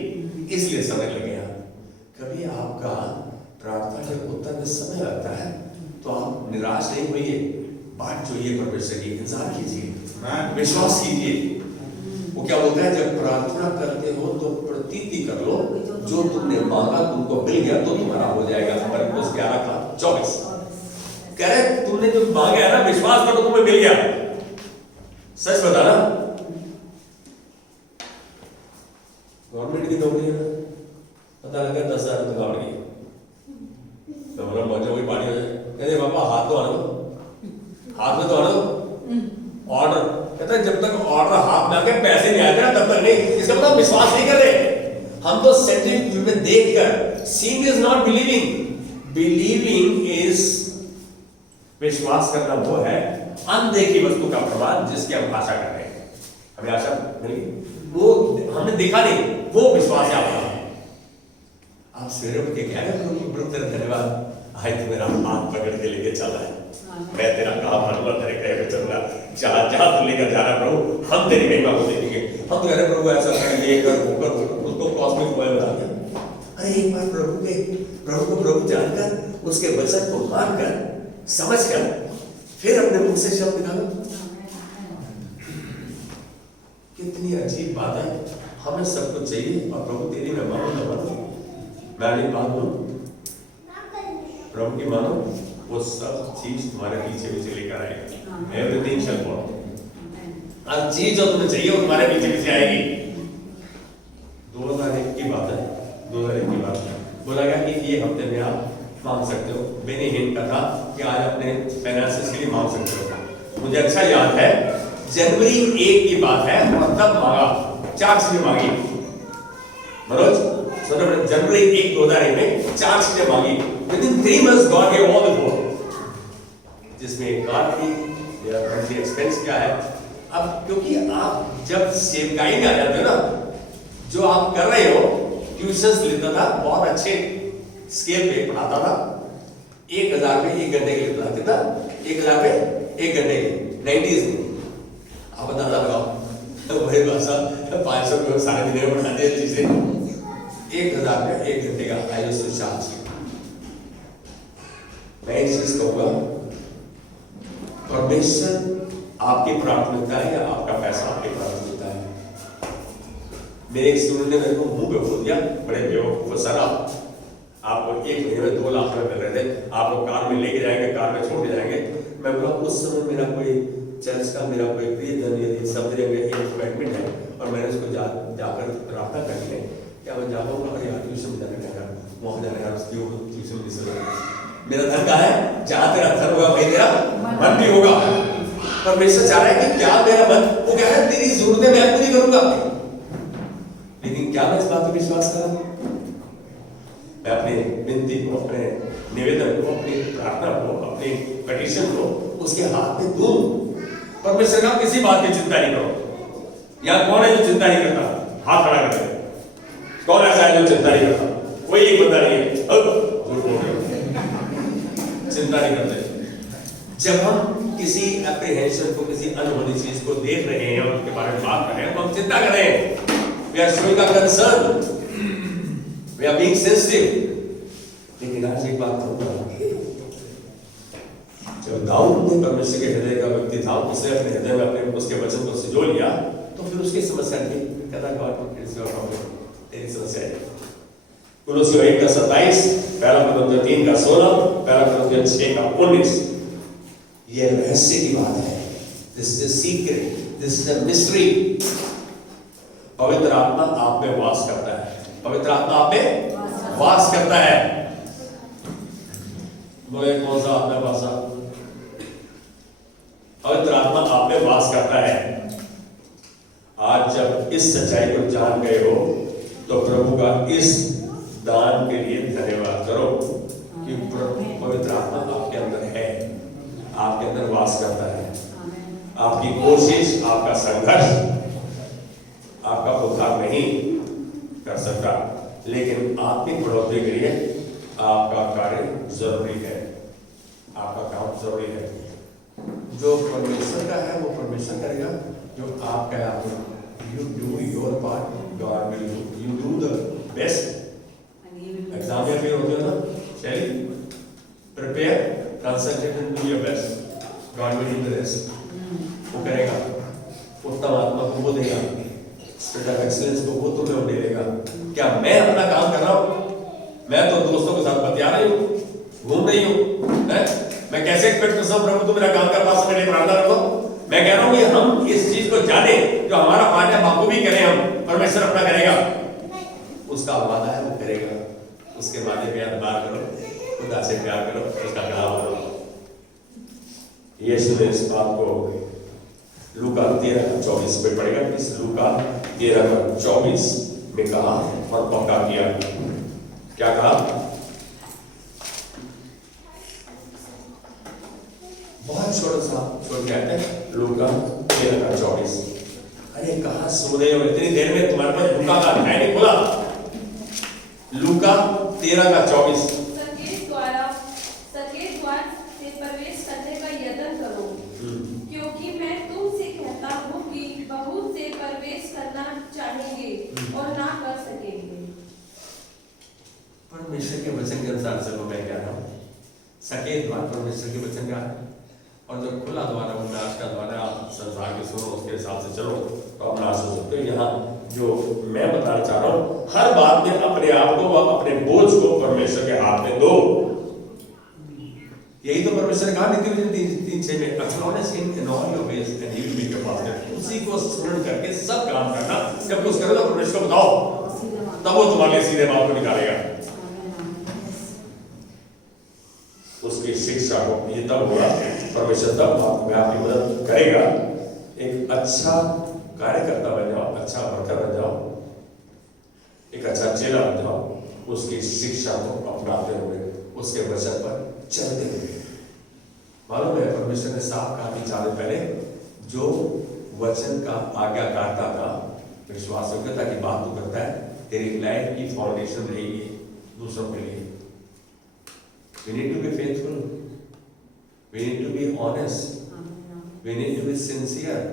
इसलिए समय लग गया। कभी आपका प्रार्थना के उत्तर में समय लगता है तो आप निराश नहीं होइए, बात जोइए परमेश्वर की, इंतजार कीजिए, विश्वास कीजिए। वो क्या बोलता है, जब प्रार्थना करते हो तो प्रतीति कर लो जो तुमने मांगा तुमको मिल गया तो तुम्हारा हो जाएगा। मरकुस 11:24 कह रहे तुमने जो मांगा है ना, विश्वास करो तुम्हें मिल गया। सच बताना, गवर्नमेंट की नौकरी है, पता लगा 10,000 तक आ गई तो मतलब मौजों की पानी हो जाए। कहते पापा हाथ तो आना, हाथ में तो आना ऑर्डर। कहता है जब तक ऑर्डर हाथ में आके पैसे नहीं आते ना तब तक नहीं। इसका मतलब विश्वास नहीं कर रहे हम तो। सेंटिफिक में देखकर, seeing is not believing, believing is विश्वास करना वो है अनदेखी वस्तु का प्रमाण जिसकी हम आशा कर रहे हैं। हमें आशा मिली, वो हमने देखा नहीं, वो विश्वास है आपका। आप सवेरे उठ के कह रहे हो प्रभु तेरा धन्यवाद, आज तो मेरा हाथ पकड़ के लेके चला है, मैं तेरा काम मानूंगा, तेरे कहे पे चलूंगा, जहां जहां तू लेकर जा रहा प्रभु हम तेरी महिमा को देखेंगे। हम कह रहे प्रभु ऐसा कर, ये कर वो कर, उसको कॉस्मिक बॉय बना दिया। अरे एक बार प्रभु को प्रभु जानकर, उसके वचन को मानकर, समझकर, फिर अपने मुंह से शब्द निकालो। कितनी अजीब बात है। हमें सब कुछ चाहिए और प्रभु तेरी मैं मानो। मैं एक बात बोलूं, प्रभु की मानो, वो सब चीज तुम्हारे पीछे पीछे लेकर आएगा। एवरीथिंग शैल फॉलो। हर चीज जो तुम्हें चाहिए वो तुम्हारे पीछे पीछे आएगी। 2001 की बात है, 2001 की बात है। बोला गया कि ये हफ्ते में आप मांग सकते हो। मैंने हिंट का था कि आज अपने फाइनेंसेस के लिए मांग सकते हो। मुझे अच्छा याद है जनवरी 1 की बात है और तब मांगा 4 चीजें मांगी। मनोज जनवरी 1 2001 में 4 चीजें मांगी। Within 3 months God gave all the 4, जिसमें कार थी, मेरा मंथली एक्सपेंस क्या है। अब क्योंकि आप जब सेवकाई में आ जाते हो ना, जो आप कर रहे हो, ट्यूशंस लेता था, बहुत अच्छे स्केल पे पढ़ाता था, 1,000 पे 1 घंटे के लिए पढ़ाता था, 1,000 पे 1 घंटे के 90s में। आप अंदाजा लगाओ, तो वही भाषा 500 रुपये सारे दिन में पढ़ाते हैं चीजें। 1,000 पे 1 घंटे का आई एस चार्ज। मैं एक चीज कहूंगा, परमेश्वर आपकी प्राथमिकता है या आपका पैसा आपकी प्राथमिकता है? मेरे एक स्टूडेंट ने मेरे को मुंह पे बोल दिया, बड़े बेवकूफ सर आपको 1 महीने में 2 लाख रुपए मिल रहे थे, आप लोग कार में लेके जाएंगे, कार में छोड़ के जाएंगे। मैं बोला उस समय मेरा कोई चर्च का मेरा कोई प्रियजन यदि सब जगह एक अपॉइंटमेंट है और मैंने उसको जाकर रास्ता कर लिया, क्या मैं जा पाऊंगा? अरे यार ट्यूशन में जाने का वहां जाने यार ट्यूशन मिस हो गया। मेरा धन कहाँ है? जहां तेरा धन होगा वहीं तेरा मन भी होगा। परमेश्वर चाह रहा है कि क्या मेरा मन, वो कह रहा है तेरी जरूरतें मैं पूरी करूंगा, लेकिन क्या मैं इस बात पर विश्वास करूं? मैं अपने विनती को, अपने निवेदन को, अपनी प्रार्थना को, अपनी पिटीशन को उसके हाथ में दूं। परमेश्वर का किसी बात की चिंता नहीं करो। यहाँ कौन है जो चिंता नहीं करता? हाथ खड़ा कर दे। कौन ऐसा है जो चिंता नहीं करता? कोई एक बंदा नहीं है। चिंता नहीं करते। जब हम किसी एप्रीहेंशन को, किसी अनहोनी चीज को देख रहे हैं और उसके बारे में बात कर रहे हैं, तो हम चिंता कर रहे हैं। We are showing our concern. We are being sensitive. लेकिन आज एक बात कहूँगा, जब दाऊद ने परमेश्वर के हृदय का व्यक्ति था, उसने अपने हृदय में अपने उसके वचन को संजो लिया, तो फिर उसकी समस्या थी, कहता गॉड तेरी समस्या है। कुलोसियों 1:27, पहला कुरिन्थियों 3:16, पहला कुरिन्थियों 6:19। ये रहस्य की बात है। This is a secret, this is a mystery. पवित्र आत्मा आप में वास करता है। पवित्र आत्मा आप में वास करता है। वो एक कौन सा आत्मा वास? पवित्र आत्मा आप में वास करता है। आज जब इस सच्चाई को जान गए हो, तो प्रभु का इस दान के लिए धन्यवाद करो कि पवित्र आत्मा आपके अंदर है, आपके अंदर वास करता है। आपकी कोशिश, आपका संघर्ष आपका उद्धार नहीं कर सकता, लेकिन आत्मिक बढ़ोतरी के लिए आपका कार्य जरूरी है, आपका काम जरूरी है। जो परमेश्वर का है वो परमेश्वर करेगा, जो आपका है आप you do your part, God will do, you do the best. Exam में भी होते हो ना, चलिए prepare, concentrate and do your best, God will do the rest. वो करेगा, उत्तम आत्मा को वो देगा, स्पिरिट ऑफ एक्सीलेंस को वो तुम्हें दे देगा। क्या मैं अपना काम कर रहा हूँ? मैं तो दोस्तों के साथ बतिया रही हूँ, घूम रही हूँ, मैं कैसे एक्सपेक्ट कर सकता हूँ प्रभु तू मेरा काम कर पास मेरे लिए प्रार्थना कर दो? मैं कह रहा हूँ कि हम इस चीज को जाने, जो हमारा पार्ट है बापू भी करें, हम परमेश्वर अपना करेगा, उसका वादा है वो करेगा। उसके वादे पे एतबार करो, खुदा से प्यार करो, उसका काम करो। यीशु ने इस बात को लूका 13:24 पे पढ़ेगा। इस लूका 13:24 में कहा और पक्का किया। क्या कहा? बहुत छोटा सा छोड़ के आते हैं। लूका 13:24। अरे कहा सो रहे हो इतनी देर में? तुम्हारे पास लूका का अध्याय नहीं खुला? लूका 13:24। संकेत द्वार से प्रवेश करने का यत्न करो, क्योंकि मैं तुमसे कहता हूँ कि बहुत से प्रवेश करना चाहेंगे और ना कर सकेंगे। परमेश्वर के वचन के अनुसार चलो। मैं कह रहा हूँ सकेत द्वार परमेश्वर के वचन का है, और जो खुला द्वार है वो नाश का द्वार है। आप संसार के सुनो, उसके हिसाब से चलो तो आप नाश हो सकते हो। यहाँ जो मैं बताना चाह रहा हूँ, हर बात में अपने आप को व अपने बोझ को परमेश्वर के हाथ में दो। यही तो परमेश्वर ने कहा नीति वचन 3:6 में, acknowledge him in all your ways and he will make your path straight। उसी को स्मरण करके सब काम करना। जब कुछ करो तो परमेश्वर को बताओ, तब वो तुम्हारे लिए सीधे मार्ग को निकालेगा। उसकी शिक्षा को ये तब होगा, परमेश्वर तब में आपकी मदद करेगा। एक अच्छा कार्यकर्ता बन जाओ, अच्छा वर्कर बन जाओ, एक अच्छा चेला बन जाओ, उसकी शिक्षा को अपनाते हुए, उसके वचन पर चलते हुए। मालूम है परमेश्वर ने साफ कहा 3 साल पहले, जो वचन का आज्ञाकारिता का विश्वासयोग्यता की बात तो करता है, तेरी लाइफ की फाउंडेशन रहेगी दूसरों के लिए। We need to be faithful. We need to be honest. We need to be sincere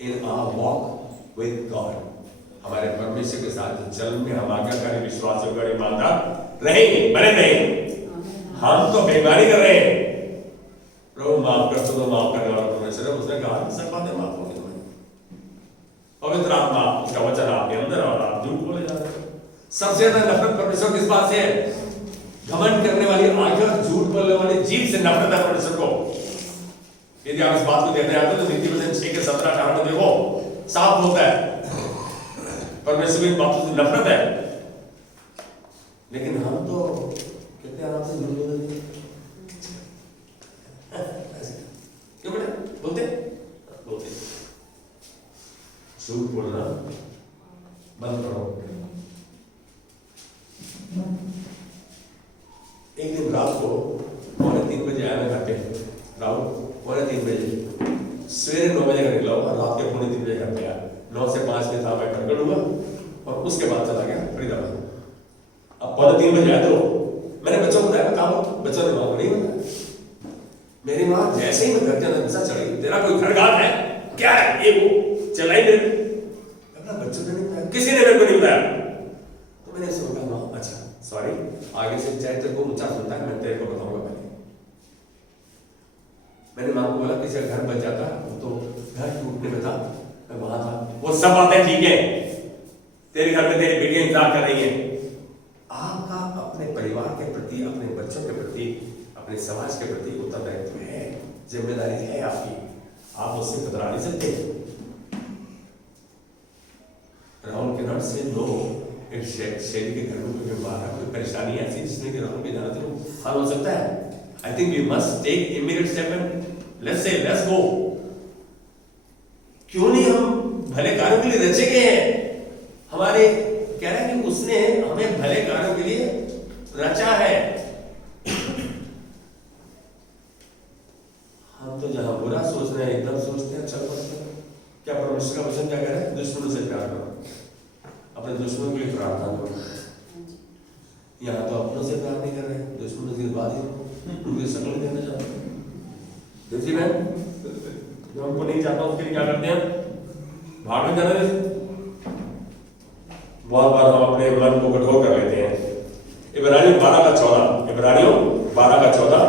in our walk with God. हमारे परमेश्वर के साथ चलन में हम आज्ञाकारी, विश्वासयोग्य, ईमानदार रहेंगे, बने रहेंगे। हम तो बेईमानी कर रहे हैं। प्रभु माफ कर दो, माफ करने वाला परमेश्वर है। उसने कहा सब बातें माफ होंगी तुम्हें। पवित्र आत्मा, उसका वचन आपके अंदर, और आप झूठ बोले जा रहे हो। सबसे ज्यादा नफरत परमेश्वर किस बात से है? घमंड करने वाली आंखें और झूठ बोलने वाली जीभ से नफरत है परमेश्वर को। यदि आप इस बात को देखने आते हो तो नीति वचन 6:17-18 में देखो, साफ होता है परमेश्वर की बातों से नफरत है। लेकिन हम तो कितने आराम से झूठ बोलते हैं। क्यों बेटा बोलते झूठ बोलना बंद करो। एक दिन रात को 2:45 बजे आया मैं घर पे, राहुल 2:45 बजे सवेरे 9 बजे का निकला हुआ, रात के 2:45 बजे घर पे आया। 9 से 5 में था मैं खड़गड़ हुआ और उसके बाद चला गया फरीदाबाद। अब 2:45 बजे आया तो मैंने बच्चों को बताया काम, बच्चों ने मां को नहीं बताया। मेरी माँ जैसे ही मैं घर के अंदर घुसा चढ़ी, तेरा कोई खड़गाट है क्या है ये वो चलाई दे, अपना बच्चों ने नहीं बताया, किसी ने मेरे को नहीं बताया। तो मैंने सोचा माँ अच्छा सॉरी, आगे से चाहे तेरे को ऊंचा सुनता है मैं तेरे को बताऊंगा पहले। मैंने माँ को बोला किसी का घर बच जाता तो घर टूटने में था, मैं वहां था। वो सब बातें ठीक है, तेरे घर में तेरी बेटियां इंतजार कर रही है। आपका अपने परिवार के प्रति, अपने बच्चों के प्रति, अपने समाज के प्रति उत्तरदायित्व है, जिम्मेदारी है आपकी, आप उससे कतरा नहीं सकते। राहुल के नॉट से नो, एक शैली के घर में कोई बीमार है, कोई परेशानी ऐसी जिसने कि राहुल के जाना तो हल हो सकता है। I think we must take immediate step and let's say let's go। क्यों नहीं हम भले कार्यों के लिए रचे गए हैं, हमारे कह रहे हैं कि उसने हमें भले कार्यों के लिए रचा है। हम तो जहां बुरा सोच रहे हैं एकदम सोचते हैं चल पड़ते हैं। क्या परमेश्वर का वचन क्या कह रहा है? दुश्मनों से प्यार करो, अपने दुश्मनों के लिए प्रार्थना करो। यहाँ तो अपनों से प्यार नहीं कर रहे, दुश्मनों से बात ही उनकी शक्ल देना चाहते हैं। देखिए मैं जो हमको नहीं चाहता उसके लिए क्या करते हैं, भाग में जाने देते। बहुत बार हम अपने मन को कठोर कर लेते हैं। इब्रानियों 12:14, इब्रानियों 12:14,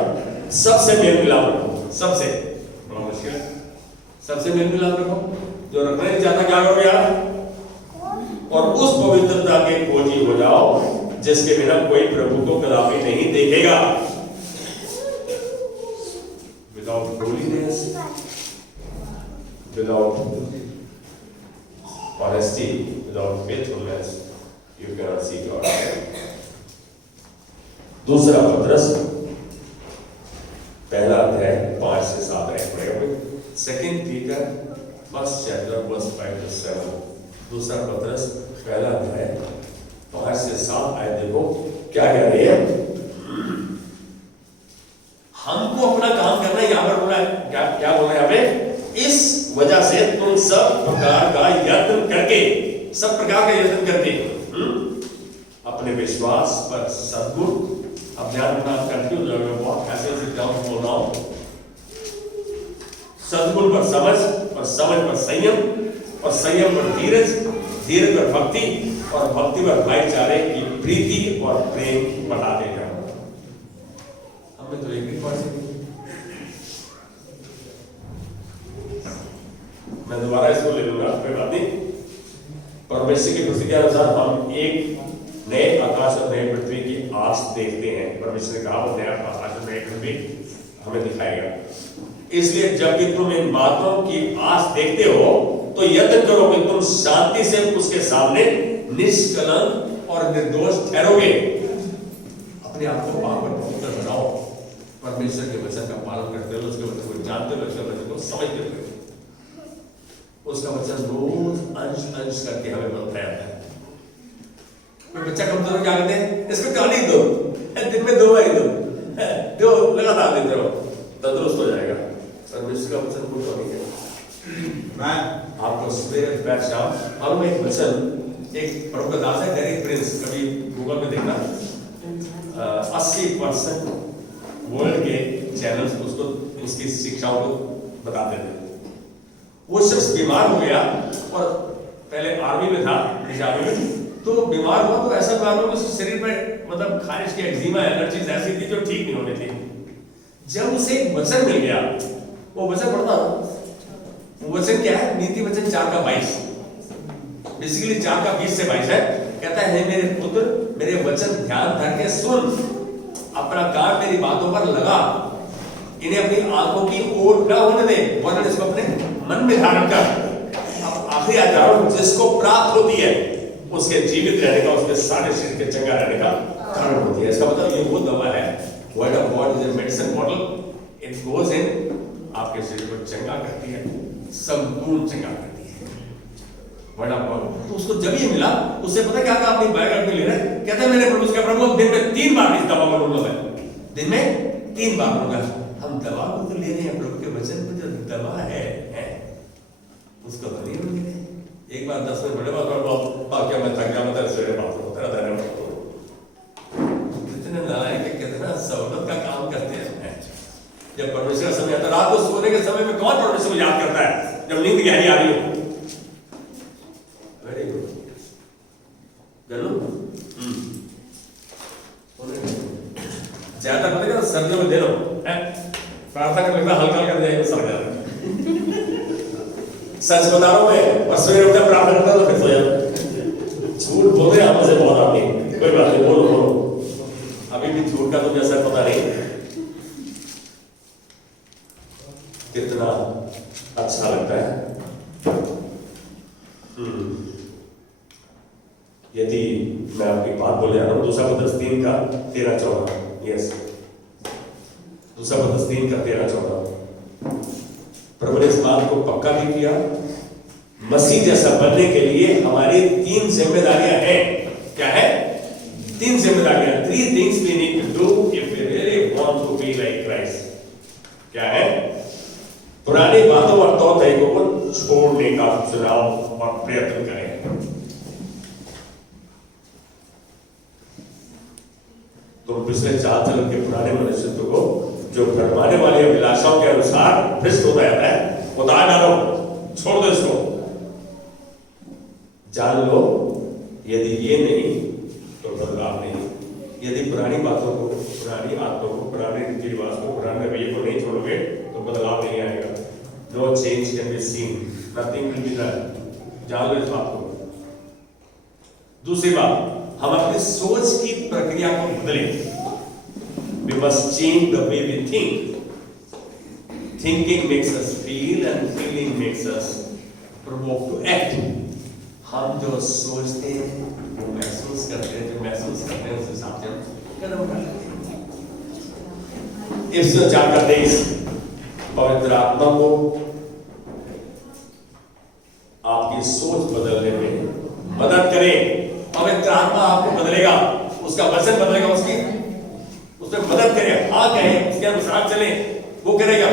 सबसे मेल मिलाप रखो, सबसे बड़ा मुश्किल है, सबसे मेल मिलाप रखो। जो रखना नहीं चाहता क्या करो यार, और उस पवित्रता के खोजी हो जाओ जिसके बिना कोई प्रभु को कदापि नहीं देखेगा। Without holiness, without honesty, without faithfulness, you cannot see God। दूसरा पत्रस पहला अध्याय 5 से 7 आयत पढ़ेंगे। Second Peter first chapter verse 5 to 7। दूसरा पत्रस पहला अध्याय 5 से 7 आयत देखो क्या कह रही है। हमको अपना काम करना है, यहां पर बोला है क्या बोल रहा है यहाँ पे, इस वजह से तुम सब प्रकार का यत्न करके, सब प्रकार का यत्न करके अपने विश्वास पर सद्गुण, अब ध्यान रखना कंफ्यूज हो गए बहुत ऐसे बोल रहा हूं, सद्गुण पर समझ, और समझ पर संयम, और संयम पर धीरज, धीरज पर भक्ति, और भक्ति पर भाईचारे की प्रीति और प्रेम बढ़ाते जाओ। हमें तो एक भी पढ़ सकते, मैं दोबारा इसको ले लूंगा, कोई बात नहीं। परमेश्वर की खुशी के अनुसार हम एक नए आकाश और नए पृथ्वी की आस देखते हैं। परमेश्वर ने कहा वो नया आकाश और नई पृथ्वी हमें दिखाएगा। इसलिए जब भी तुम इन बातों की आस देखते हो तो यत्न करो कि तुम शांति से उसके सामने निष्कलंक और निर्दोष ठहरोगे। अपने आप को पाक और पवित्र बनाओ, परमेश्वर के वचन का पालन करते हो, उसके वचन को जानते हो, उसके वचन को समझते हो, उसका वचन रोज अंश अंश करके हमें बताया जाता है। कोई बच्चा कमजोर क्या करते हैं, इसमें टॉनिक दो, दिन में 2 बार दो लगातार देते रहो, तंदुरुस्त हो जाएगा। परमेश्वर का वचन को टॉनिक है। आपको सवेरे दोपहर शाम, और मैं एक वचन, एक प्रभु दास है डेरिक प्रिंस, कभी गूगल में देखना, 80% वर्ल्ड के चैनल्स उसको, उसकी शिक्षाओं को बताते थे। वो शख्स बीमार हो गया, और पहले आर्मी में था, आर्मी में, तो बीमार हुआ तो ऐसा बीमार हुआ उसके शरीर में मतलब खारिश की एक्जिमा एलर्जीज ऐसी थी जो ठीक नहीं होने थी। जब उसे एक वचन मिल गया, वो वचन पढ़ता था, वो वचन क्या है, नीति वचन 4:22, बेसिकली 4:20 से 22 है। कहता है मेरे पुत्र मेरे वचन ध्यान धर के सुन, अपना कान मेरी बातों पर लगा, इन्हें अपनी आंखों की ओर न होने दे, वरन इसको अपने मन में धारण कर। अब आखिरी आधार जिसको प्राप्त होती है उसके जीवित रहने का, उसके सारे शरीर के चंगा रहने का कारण होती है। इसका मतलब ये वो दवा है, word of God is a medicine bottle, it goes in, आपके शरीर को चंगा करती है, संपूर्ण चंगा करती है वर्ड ऑफ गॉड। तो उसको जब ये मिला, उससे पता क्या था, अपनी बायोग्राफी ले रहे, कहता है मैंने प्रभु के प्रभु दिन में 3 बार इस दवा को लूंगा मैं, दिन में 3 बार होगा। हम दवा को तो ले रहे हैं, प्रभु के वचन को जो दवा है उसको तो नहीं ले रहे। एक बार 10 मिनट बड़े बात क्या मैं थक गया, मैं सवेरे बात होता रहता है। कितने नालायक, कितना सहूलत का काम करते हैं। जब परमेश्वर का समय आता, रात को सोने के समय में कौन परमेश्वर को याद करता है जब नींद गहरी आ रही हो? वेरी गुड गलू। ज्यादा पता सर्दियों में दे लो प्रार्थना कर, लगता हल्का हल्का जाएगा सर जाता। सच बता रहा हूं मैं, और सवेरे उठकर प्रार्थना करता तो फिर सो जाता। झूठ बोल रहे हैं हमसे बहुत आदमी, कोई बात नहीं, बोलो। अभी भी झूठ का तुझे असर पता नहीं कितना अच्छा लगता है। यदि मैं आपकी बात बोले आ रहा हूं, 2 Petrus 3 का 13-14, यस 2 Petrus 3 का 13-14। प्रभु ने इस बात को पक्का भी किया। मसीह जैसा बनने के लिए हमारी 3 जिम्मेदारियां हैं। क्या है? 3 जिम्मेदारियां, 3 things we need to do if we really want to be like Christ। क्या है? पुरानी बातों और तौर तरीकों को छोड़ने का चुनाव और प्रयत्न करें। तो पिछले 4 चरण के पुराने मनुष्यत्व को जो भरमाने वाली अभिलाषाओं के अनुसार भ्रष्ट होता जाता है, उतार डालो, छोड़ दो इसको। जान लो यदि ये नहीं तो बदलाव नहीं। यदि पुरानी बातों को, पुरानी आदतों को, पुराने रीति रिवाज को, पुराने रवैये को नहीं छोड़ोगे तो बदलाव नहीं आएगा। No change can be seen, nothing will be done। जान लो इस बात को। दूसरी बात, हम अपनी सोच की प्रक्रिया को बदलें। We must change the way we think। Thinking makes us feel and feeling makes us provoke to act। हम जो सोचते हैं वो महसूस करते हैं, जो महसूस करते हैं उस हिसाब से कदम उठाते हैं। इफ्सियों 4:23 पवित्र आत्मा को आपकी सोच बदलने में मदद करें। पवित्र आत्मा आपको बदलेगा, उसका वचन बदलेगा, उसमें मदद करें। हाँ कहें, उसके अनुसार चले, वो करेगा।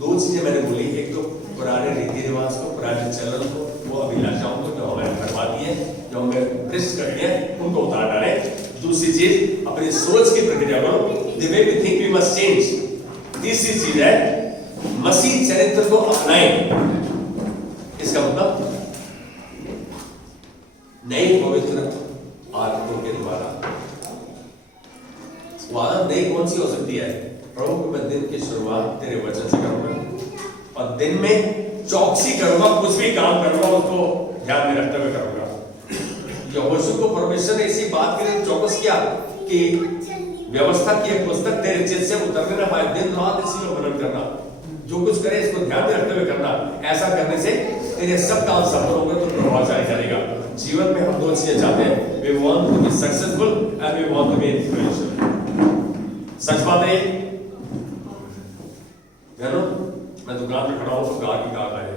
2 चीजें मैंने बोली, एक तो पुराने रीति रिवाज को, पुराने चलन को, वो अभिलाषाओं को जो हमें करवा दी है, जो हमें भ्रष्ट कर दिया, उनको उतार डालें। दूसरी चीज, अपनी सोच की प्रक्रिया को, the way we think we must change। तीसरी चीज है मसीह चरित्र को अपनाएं। इसका मतलब नई पवित्र आदतों के द्वारा। वो आदत नई कौन सी हो सकती है? प्रभु को मैं दिन की शुरुआत तेरे वचन से करूंगा और दिन में चौकसी करूंगा, कुछ भी काम करूंगा उसको ध्यान में रखते हुए करूंगा। यहोशू को परमेश्वर ने इसी बात के लिए चौकस किया कि व्यवस्था की एक पुस्तक तेरे चित्त से उतरने न पाए, दिन रात इसी में मनन करना, जो कुछ करे इसको ध्यान में रखते हुए करना। ऐसा करने से तेरे सब काम सफल होंगे, तो प्रभावशाली चलेगा। जीवन में हम 2 चीजें चाहते हैं, we want to be successful and we want to be influential। सच बात है ना? मैं दुकान पे खड़ा हूं तो गाहक ही गाहक आए,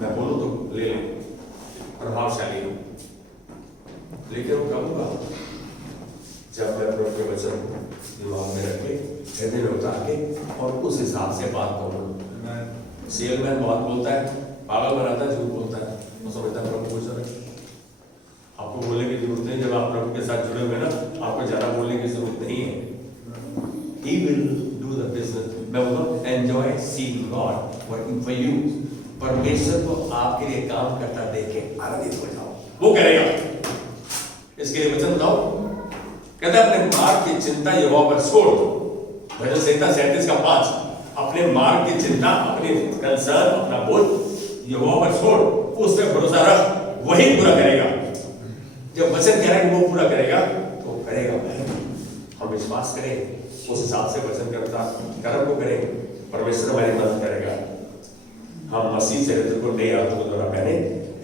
मैं बोलूं तो ले ले, प्रभावशाली हूं। लेकिन वो कब होगा? जब मैं प्रभु के वचन दिमाग में रख के, हृदय में उतार के और उस हिसाब से बात करूं। सेलमैन बहुत बोलता है, पागल बनाता है, झूठ बोलता है, वो समझता है प्रभु कुछ है। आपको बोलने की जरूरत नहीं, जब आप प्रभु के साथ जुड़े हुए ना, आपको ज्यादा बोलने की जरूरत नहीं है। He will do the business। मैं बोलूं enjoy seeing God working for you। परमेश्वर को आपके लिए काम करता देखे आनंदित हो जाओ, वो करेगा। इसके लिए वचन बताओ, कहता है अपने मार्ग की चिंता यहोवा पर छोड़ दो। भजन संहिता 37:5। अपने मार्ग की चिंता, अपनी कंसर्न, अपना बोझ यहोवा पर छोड़, उस पर भरोसा रख, वही पूरा करेगा। जब वचन कह रहा है वो पूरा करेगा तो वो करेगा। हम विश्वास करें, उस हिसाब से वचन के अनुसार कर्म को करें, परमेश्वर हमारी मदद करेगा। हम मसीह चरित्र को नई आदतों के द्वारा पहने।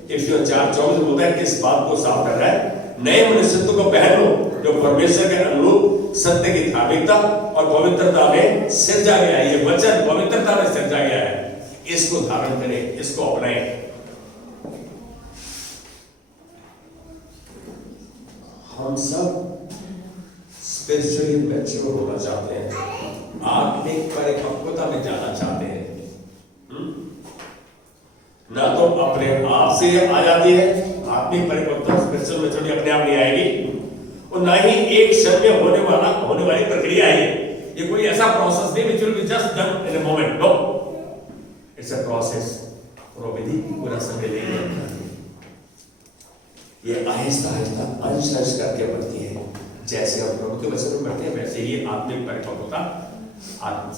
इफिसियों 4:24 बोलता है कि इस बात को साफ कर रहा है, नए मनुष्यत्व को पहन लो जो परमेश्वर के अनुरूप सत्य की धार्मिकता और पवित्रता में सिरजा गया है। ये वचन पवित्रता में सिरजा गया है, इसको धारण करें, इसको अपनाएं। हम सब स्पिरिचुअली मैच्योर होना चाहते हैं, आत्मिक परिपक्वता में जाना चाहते हैं, ना तो अपने आप से आ जाती है आत्मिक परिपक्वता, स्पिरिचुअल मैच्योरिटी अपने आप नहीं आएगी, और ना ही एक क्षण में होने वाली प्रक्रिया है। ये कोई ऐसा प्रोसेस नहीं which will be just done in a moment, no, it's a process, और वो विधि पूरा समय लेगी। ये आहिस्ता आहिस्ता अंश अंश करके बढ़ती है, जैसे हम प्रभु के वचन में बढ़ते हैं वैसे ही आत्मिक परिपक्वता,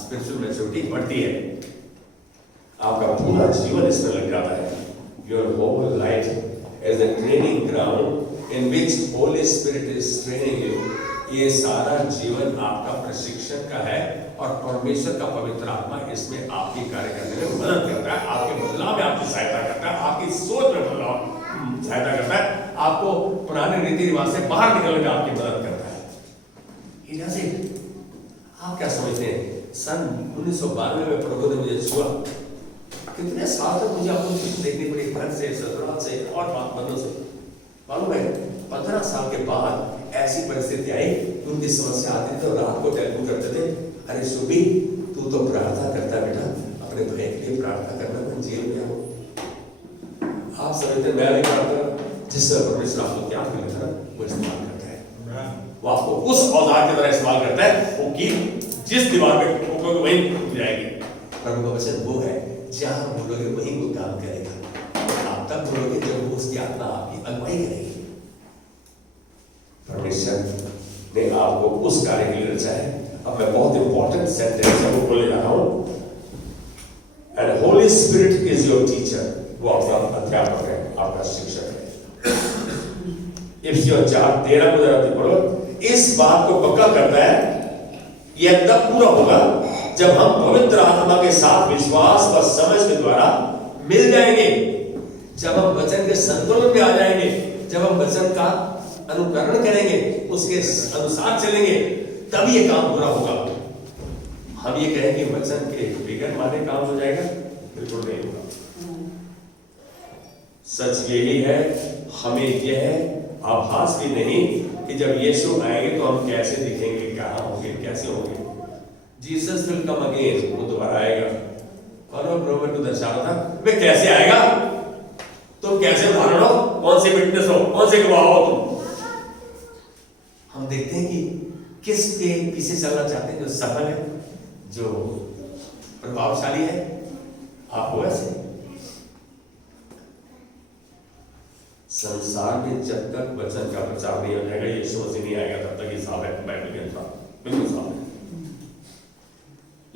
स्पिरिचुअल मैच्योरिटी बढ़ती है। आपका पूरा जीवन इसमें लग जाता है। Your whole life is a training ground in which Holy Spirit is training you. ये सारा जीवन आपका प्रशिक्षण का है, और परमेश्वर का पवित्र आत्मा इसमें आपकी कार्य करने में मदद करता है, आपके बदलाव में आपकी सहायता करता है, आपकी सोच में बदलाव सहायता करता है, आपको पुराने रीति रिवाज से बाहर निकलने में आपकी मदद करता है। आप क्या समझते हैं? सन 1992 में प्रभु ने मुझे छुआ। कितने साल तक मुझे आपको देखनी पड़ी, घर से, ससुराल से और बंधुओं से। मालूम है 15 साल के बाद ऐसी परिस्थिति आई, उनकी समस्या आती थी तो रात को टेलीफोन करते थे, अरे सुबी तू तो प्रार्थना करता बेटा, अपने भाई के लिए प्रार्थना करना, मैं जेल में हूँ। आप समझते मैं नहीं प्रार्थना, जिस परमेश्वर आपको क्या मिलता है वो इस्तेमाल करता है, वो आपको उस औजार की तरह इस्तेमाल करता है, वो की जिस दीवार पे ठोकोगे वहीं टूट जाएगी। प्रभु का वचन वो है, जहां बोलोगे वहीं वो काम करेगा। आप तब बोलोगे जब वो उसकी आत्मा आपकी अगुवाई करेगी। परमेश्वर ने आपको उस कार्य के लिए रचा है। अब मैं बहुत इंपॉर्टेंट सेंटेंस है वो बोलने जा रहा हूं। And Holi spirit is your teacher, वो आपका अध्यापक है, आपका शिक्षक है। इफ्सियों 4:13 को जरा पढ़ो। इस बात को पक्का करता है, यह तब पूरा होगा जब हम पवित्र आत्मा के साथ विश्वास और समझ के द्वारा मिल जाएंगे, जब हम वचन के संतुलन में आ जाएंगे, जब हम वचन का अनुकरण करेंगे, उसके अनुसार चलेंगे, तब ये काम पूरा होगा। हम ये कहें कि वचन के बिगड़ माने काम हो जाएगा, बिल्कुल नहीं होगा। सच यही है, हमें यह है आभास भी नहीं कि जब यीशु आएंगे तो हम कैसे दिखेंगे, कहाँ होंगे, कैसे होंगे। जीसस विल कम अगेन, वो दोबारा आएगा। प्रभु को दर्शा रहा था वे कैसे आएगा, तुम कैसे उदाहरण हो, कौन से विटनेस हो, कौन से गवाह हो तुम। हम देखते हैं कि किसके पीछे चलना चाहते हैं, जो सफल है, जो प्रभावशाली है। आप हो ऐसे। संसार में जब तक वचन का प्रचार नहीं हो जाएगा, यीशु मसीह नहीं आएगा, तब तक ये साफ है बाइबल के अनुसार, बिल्कुल साफ है।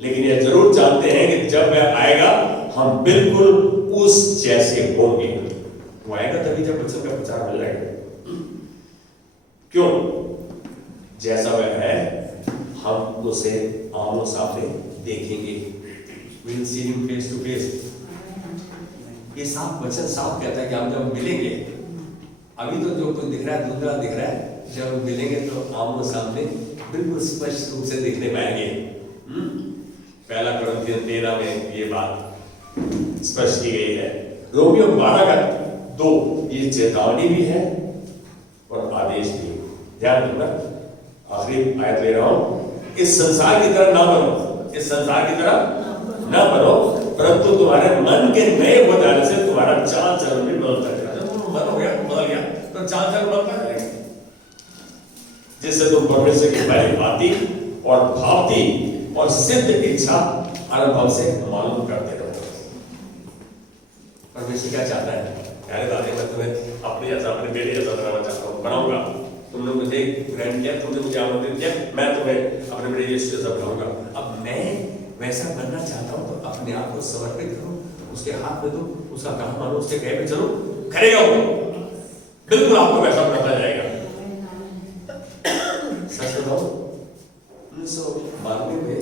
लेकिन यह जरूर जानते हैं कि जब वह आएगा हम बिल्कुल उस जैसे होंगे। वो आएगा तभी जब वचन का प्रचार मिल जाएगा। क्यों? जैसा वह है हम उसे आमो सामने देखेंगे। We'll see him face to face। ये साफ वचन साफ कहता है कि हम जब मिलेंगे, अभी तो जो कुछ दिख रहा है धुंधला दिख रहा है, जब मिलेंगे तो आमो सामने बिल्कुल स्पष्ट रूप से दिखने पाएंगे। पहला कुरिन्थियों 13 में ये बात स्पष्ट की गई है। रोमियो 12:2 ये चेतावनी भी है और आदेश भी। ध्यान रखना, आखिरी आयत ले रहा हूं। इस संसार की तरह ना बनो, इस संसार की तरह ना बनो, परंतु तुम्हारे मन के नए हो जाने से तुम्हारा चाल चलन भी बदलता जाएगा। जब मन हो गया, बदल गया, तो चाल चलन बदलता जाएगा, जिससे तुम परमेश्वर की पहली बाती और भावती और सिद्ध इच्छा अनुभव से मालूम करते रहो। परमेश्वर क्या चाहता है? प्यारे दादे, मैं तुम्हें अपने जैसा, अपने बेटे जैसा बनाना चाहता हूँ, बनाऊंगा। तुमने मुझे ग्रहण किया, तुमने मुझे आमंत्रित किया, मैं तुम्हें अपने बेटे यीशु जैसा बनाऊंगा। अब मैं वैसा बनना चाहता हूँ तो अपने आप को समर्पित करो, उसके हाथ में दो, उसका काम मानो, उसके कहे पे चलो, करेगा वो, बिल्कुल आपको वैसा बनाता जाएगा। सच बताओ, 1992 में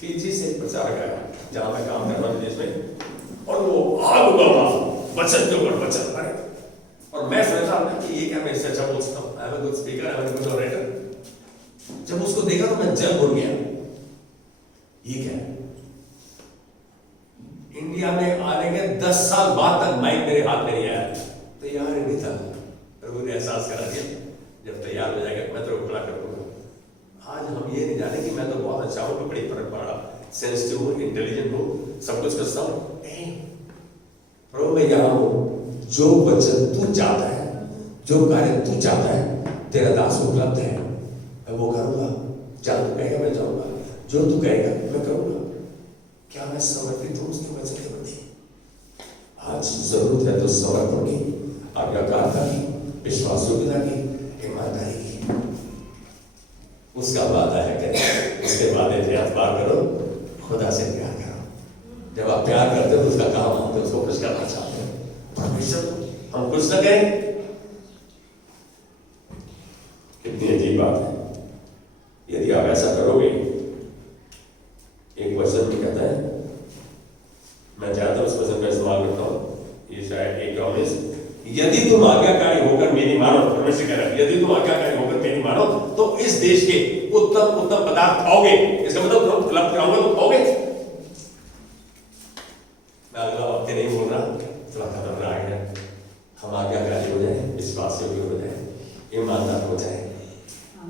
फिजी से एक प्रचारक आया, जहां मैं काम कर रहा था जिसमें, और वो आग उगला वचन के ऊपर वचन पड़े, और मैं सोचा कि ये क्या, मैं इससे अच्छा बोल सकता हूँ, I am a good speaker, I am a good orator. जब उसको देखा तो मैं जब बोल गया, ये क्या है? इंडिया में आने के 10 साल बाद तक माइक मेरे हाथ में नहीं आया, तैयार ही नहीं था। प्रभु ने एहसास करा दिया, जब तैयार हो जाएगा मैं तो खड़ा कर दूंगा। जाने कि मैं तो बहुत अच्छा हूँ, बड़ी बड़ा सेंसिटिव हूँ, इंटेलिजेंट हूँ, सब कुछ करता हूँ। नहीं, प्रभु मैं यहाँ हूँ, जो वचन तू चाहता है, जो कार्य तू चाहता है, तेरा दास उपलब्ध है, मैं वो करूँगा। जहाँ तू कहेगा मैं जाऊँगा, जो तू कहेगा मैं करूँगा। क्या मैं समर्पित हूँ उसके वचन के प्रति? आज जरूरत है तो समर्पण की, आज्ञाकारिता की, विश्वासयोग्यता की, ईमानदारी की। उसका वादा है कि उसके वादे पे एतबार करो, खुदा से प्यार करो। जब आप प्यार करते हो तो उसका काम मानते हो, उसको खुश करना चाहते हो। परमेश्वर हम खुश न करें, कितनी अजीब बात है। यदि आप ऐसा करोगे, एक वचन भी कहता है, मैं चाहता हूं उस वचन का इस्तेमाल करता हूं, ये शायद 21, यदि तुम आज्ञाकारी होकर मेरी मानो, परमेश्वर कह रहा है, यदि तुम आज्ञाकारी होकर मेरी मानो तो इस देश के उत्तम उत्तम पदार्थ खाओगे। इसका मतलब तुम क्लब कराओगे तो खाओगे। मैं अगला हफ्ते नहीं बोल रहा, थोड़ा खतरनाक है। हम आज्ञाकारी हो जाए, विश्वास योग्य हो जाए, ईमानदार हो जाए,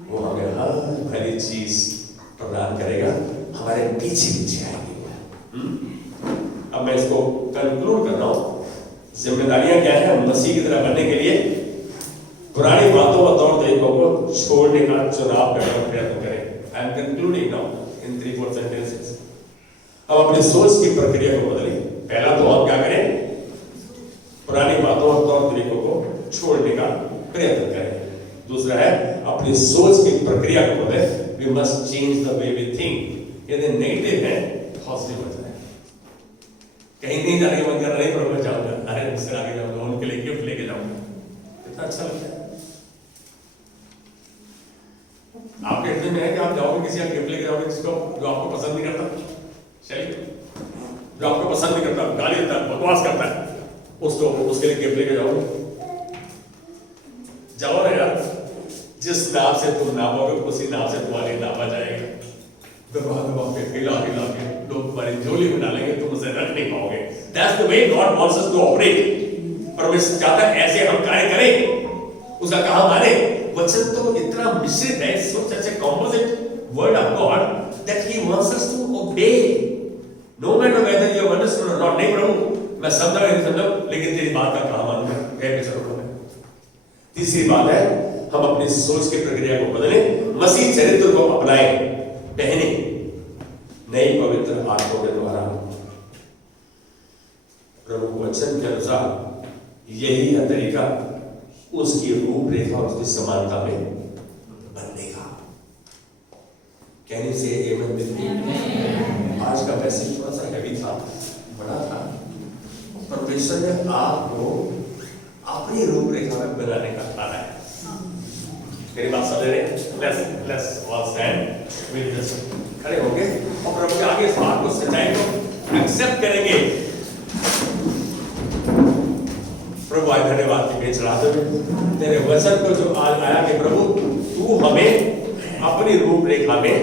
वो हमें हर भली चीज प्रदान करेगा, हमारे पीछे पीछे आएगी। अब मैं इसको कंक्लूड कर रहा हूं। जिम्मेदारियां क्या है मसीह की तरह बनने के लिए? पुरानी बातों और तौर तरीकों को छोड़ने का चुनाव करने का प्रयत्न करें। I am concluding now in 3-4 sentences. अब अपनी सोच की प्रक्रिया को बदलें। पहला तो हम क्या करें? पुरानी बातों और तौर तरीकों को छोड़ने का प्रयत्न करें। दूसरा है अपनी सोच की प्रक्रिया को बदलें। We must change the way we think. यदि नेगेटिव है पॉजिटिव हो जाए। कहीं नहीं जाने का मन कर रहा है, पर मैं जाऊंगा, अरे उससे आगे जाऊंगा, उनके लिए गिफ्ट लेके जाऊंगा, कितना अच्छा लगता है। आपके हृदय में है कि आप जाओगे किसी का गिफ्ट लेके जाओगे जिसको जो आपको पसंद नहीं करता, चलिए जो आपको पसंद नहीं करता, गाली देता है, बकवास करता है, उसको उसके लिए गिफ्ट लेके जाओगे? जाओ ना यार, जिस नाव से तुम नापोगे उसी नाव से तुम्हारी नापा जाएगा। दबा के हिला हिला के लोग तुम्हारी झोली में डालेंगे, तुम उसे रख नहीं पाओगे। That's the way God wants us to operate। परमेश्वर चाहता है ऐसे हम कार्य करें, उसका कहा माने। वचन तो इतना मिश्रित है, such a composite word of God that He wants us to obey, no matter whether you have understood or not। नहीं प्रभु मैं समझा नहीं समझा, लेकिन तेरी बात का कहा मानूंगा, कैसे चलूंगा मैं। तीसरी बात है हम अपनी सोच की प्रक्रिया को बदलें, मसीह चरित्र को अपनाएं, पहने नई पवित्र आत्मा के द्वारा प्रभु वचन के अनुसार। यही है तरीका उसकी रूपरेखा, उसकी समानता में बनने का। कहने से आमेन बिल्कुल। आज का मैसेज थोड़ा सा हैवी था, बड़ा था। परमेश्वर ने आपको अपनी रूपरेखा में बनाने का प्लान है। मेरी बात समझ रहे हैं? लेट्स ऑल स्टैंड, खड़े होंगे और प्रभु के आगे इस बात को, सच्चाई को एक्सेप्ट करेंगे। प्रभु आज धन्यवाद की भेंट चढ़ाते हुए तेरे वचन को जो आज आया कि प्रभु तू हमें अपनी रूपरेखा में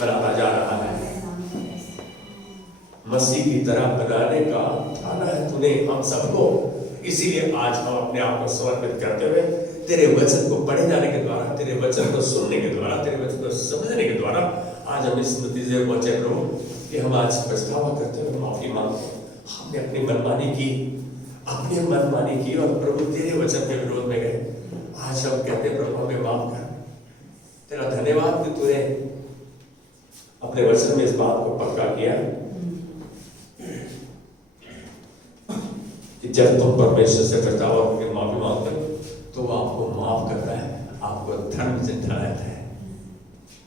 बनाता जा रहा है, मसीह की तरह बनाने का ठाना है तूने हम सबको। इसीलिए आज हम अपने आप को समर्पित करते हुए तेरे वचन को पढ़े जाने के द्वारा, तेरे वचन को सुनने के द्वारा, तेरे वचन को समझने के द्वारा आज हम इस नतीजे को पहुंचे प्रभु कि हम आज पछतावा करते हुए माफी मांगते हैं। हमने अपनी मनमानी की, अपनी मनमानी की और प्रभु तेरे वचन के विरोध में गए। आज हम कहते प्रभु हमें माफ कर। तेरा धन्यवाद कि तूने अपने वचन में इस बात को पक्का किया कि जब तुम परमेश्वर से पछतावा करके माफी मांगते हो तो वो आपको माफ करता है, आपको धर्म से ठहराता है।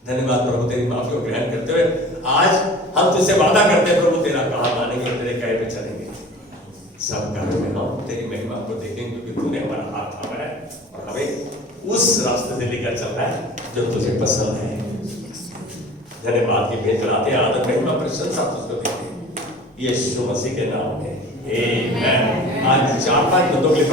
धन्यवाद प्रभु तेरी माफी को ग्रहण करते हुए आज हम तुझसे वादा करते हैं प्रभु तेरा कहा मानेंगे, तेरे कहे पे चलेंगे। सब कार्यों में हम तेरी महिमा को देखेंगे क्योंकि तूने हमारा हाथ थामा है और हमें उस रास्ते से लेकर चलना है जो तुझे पसंद है। धन्यवाद की भेंट चढ़ाते हैं, आदर महिमा प्रशंसा तुझको देते हैं यीशु मसीह के नाम में। आमीन। आज 4-5 मिनटों के लिए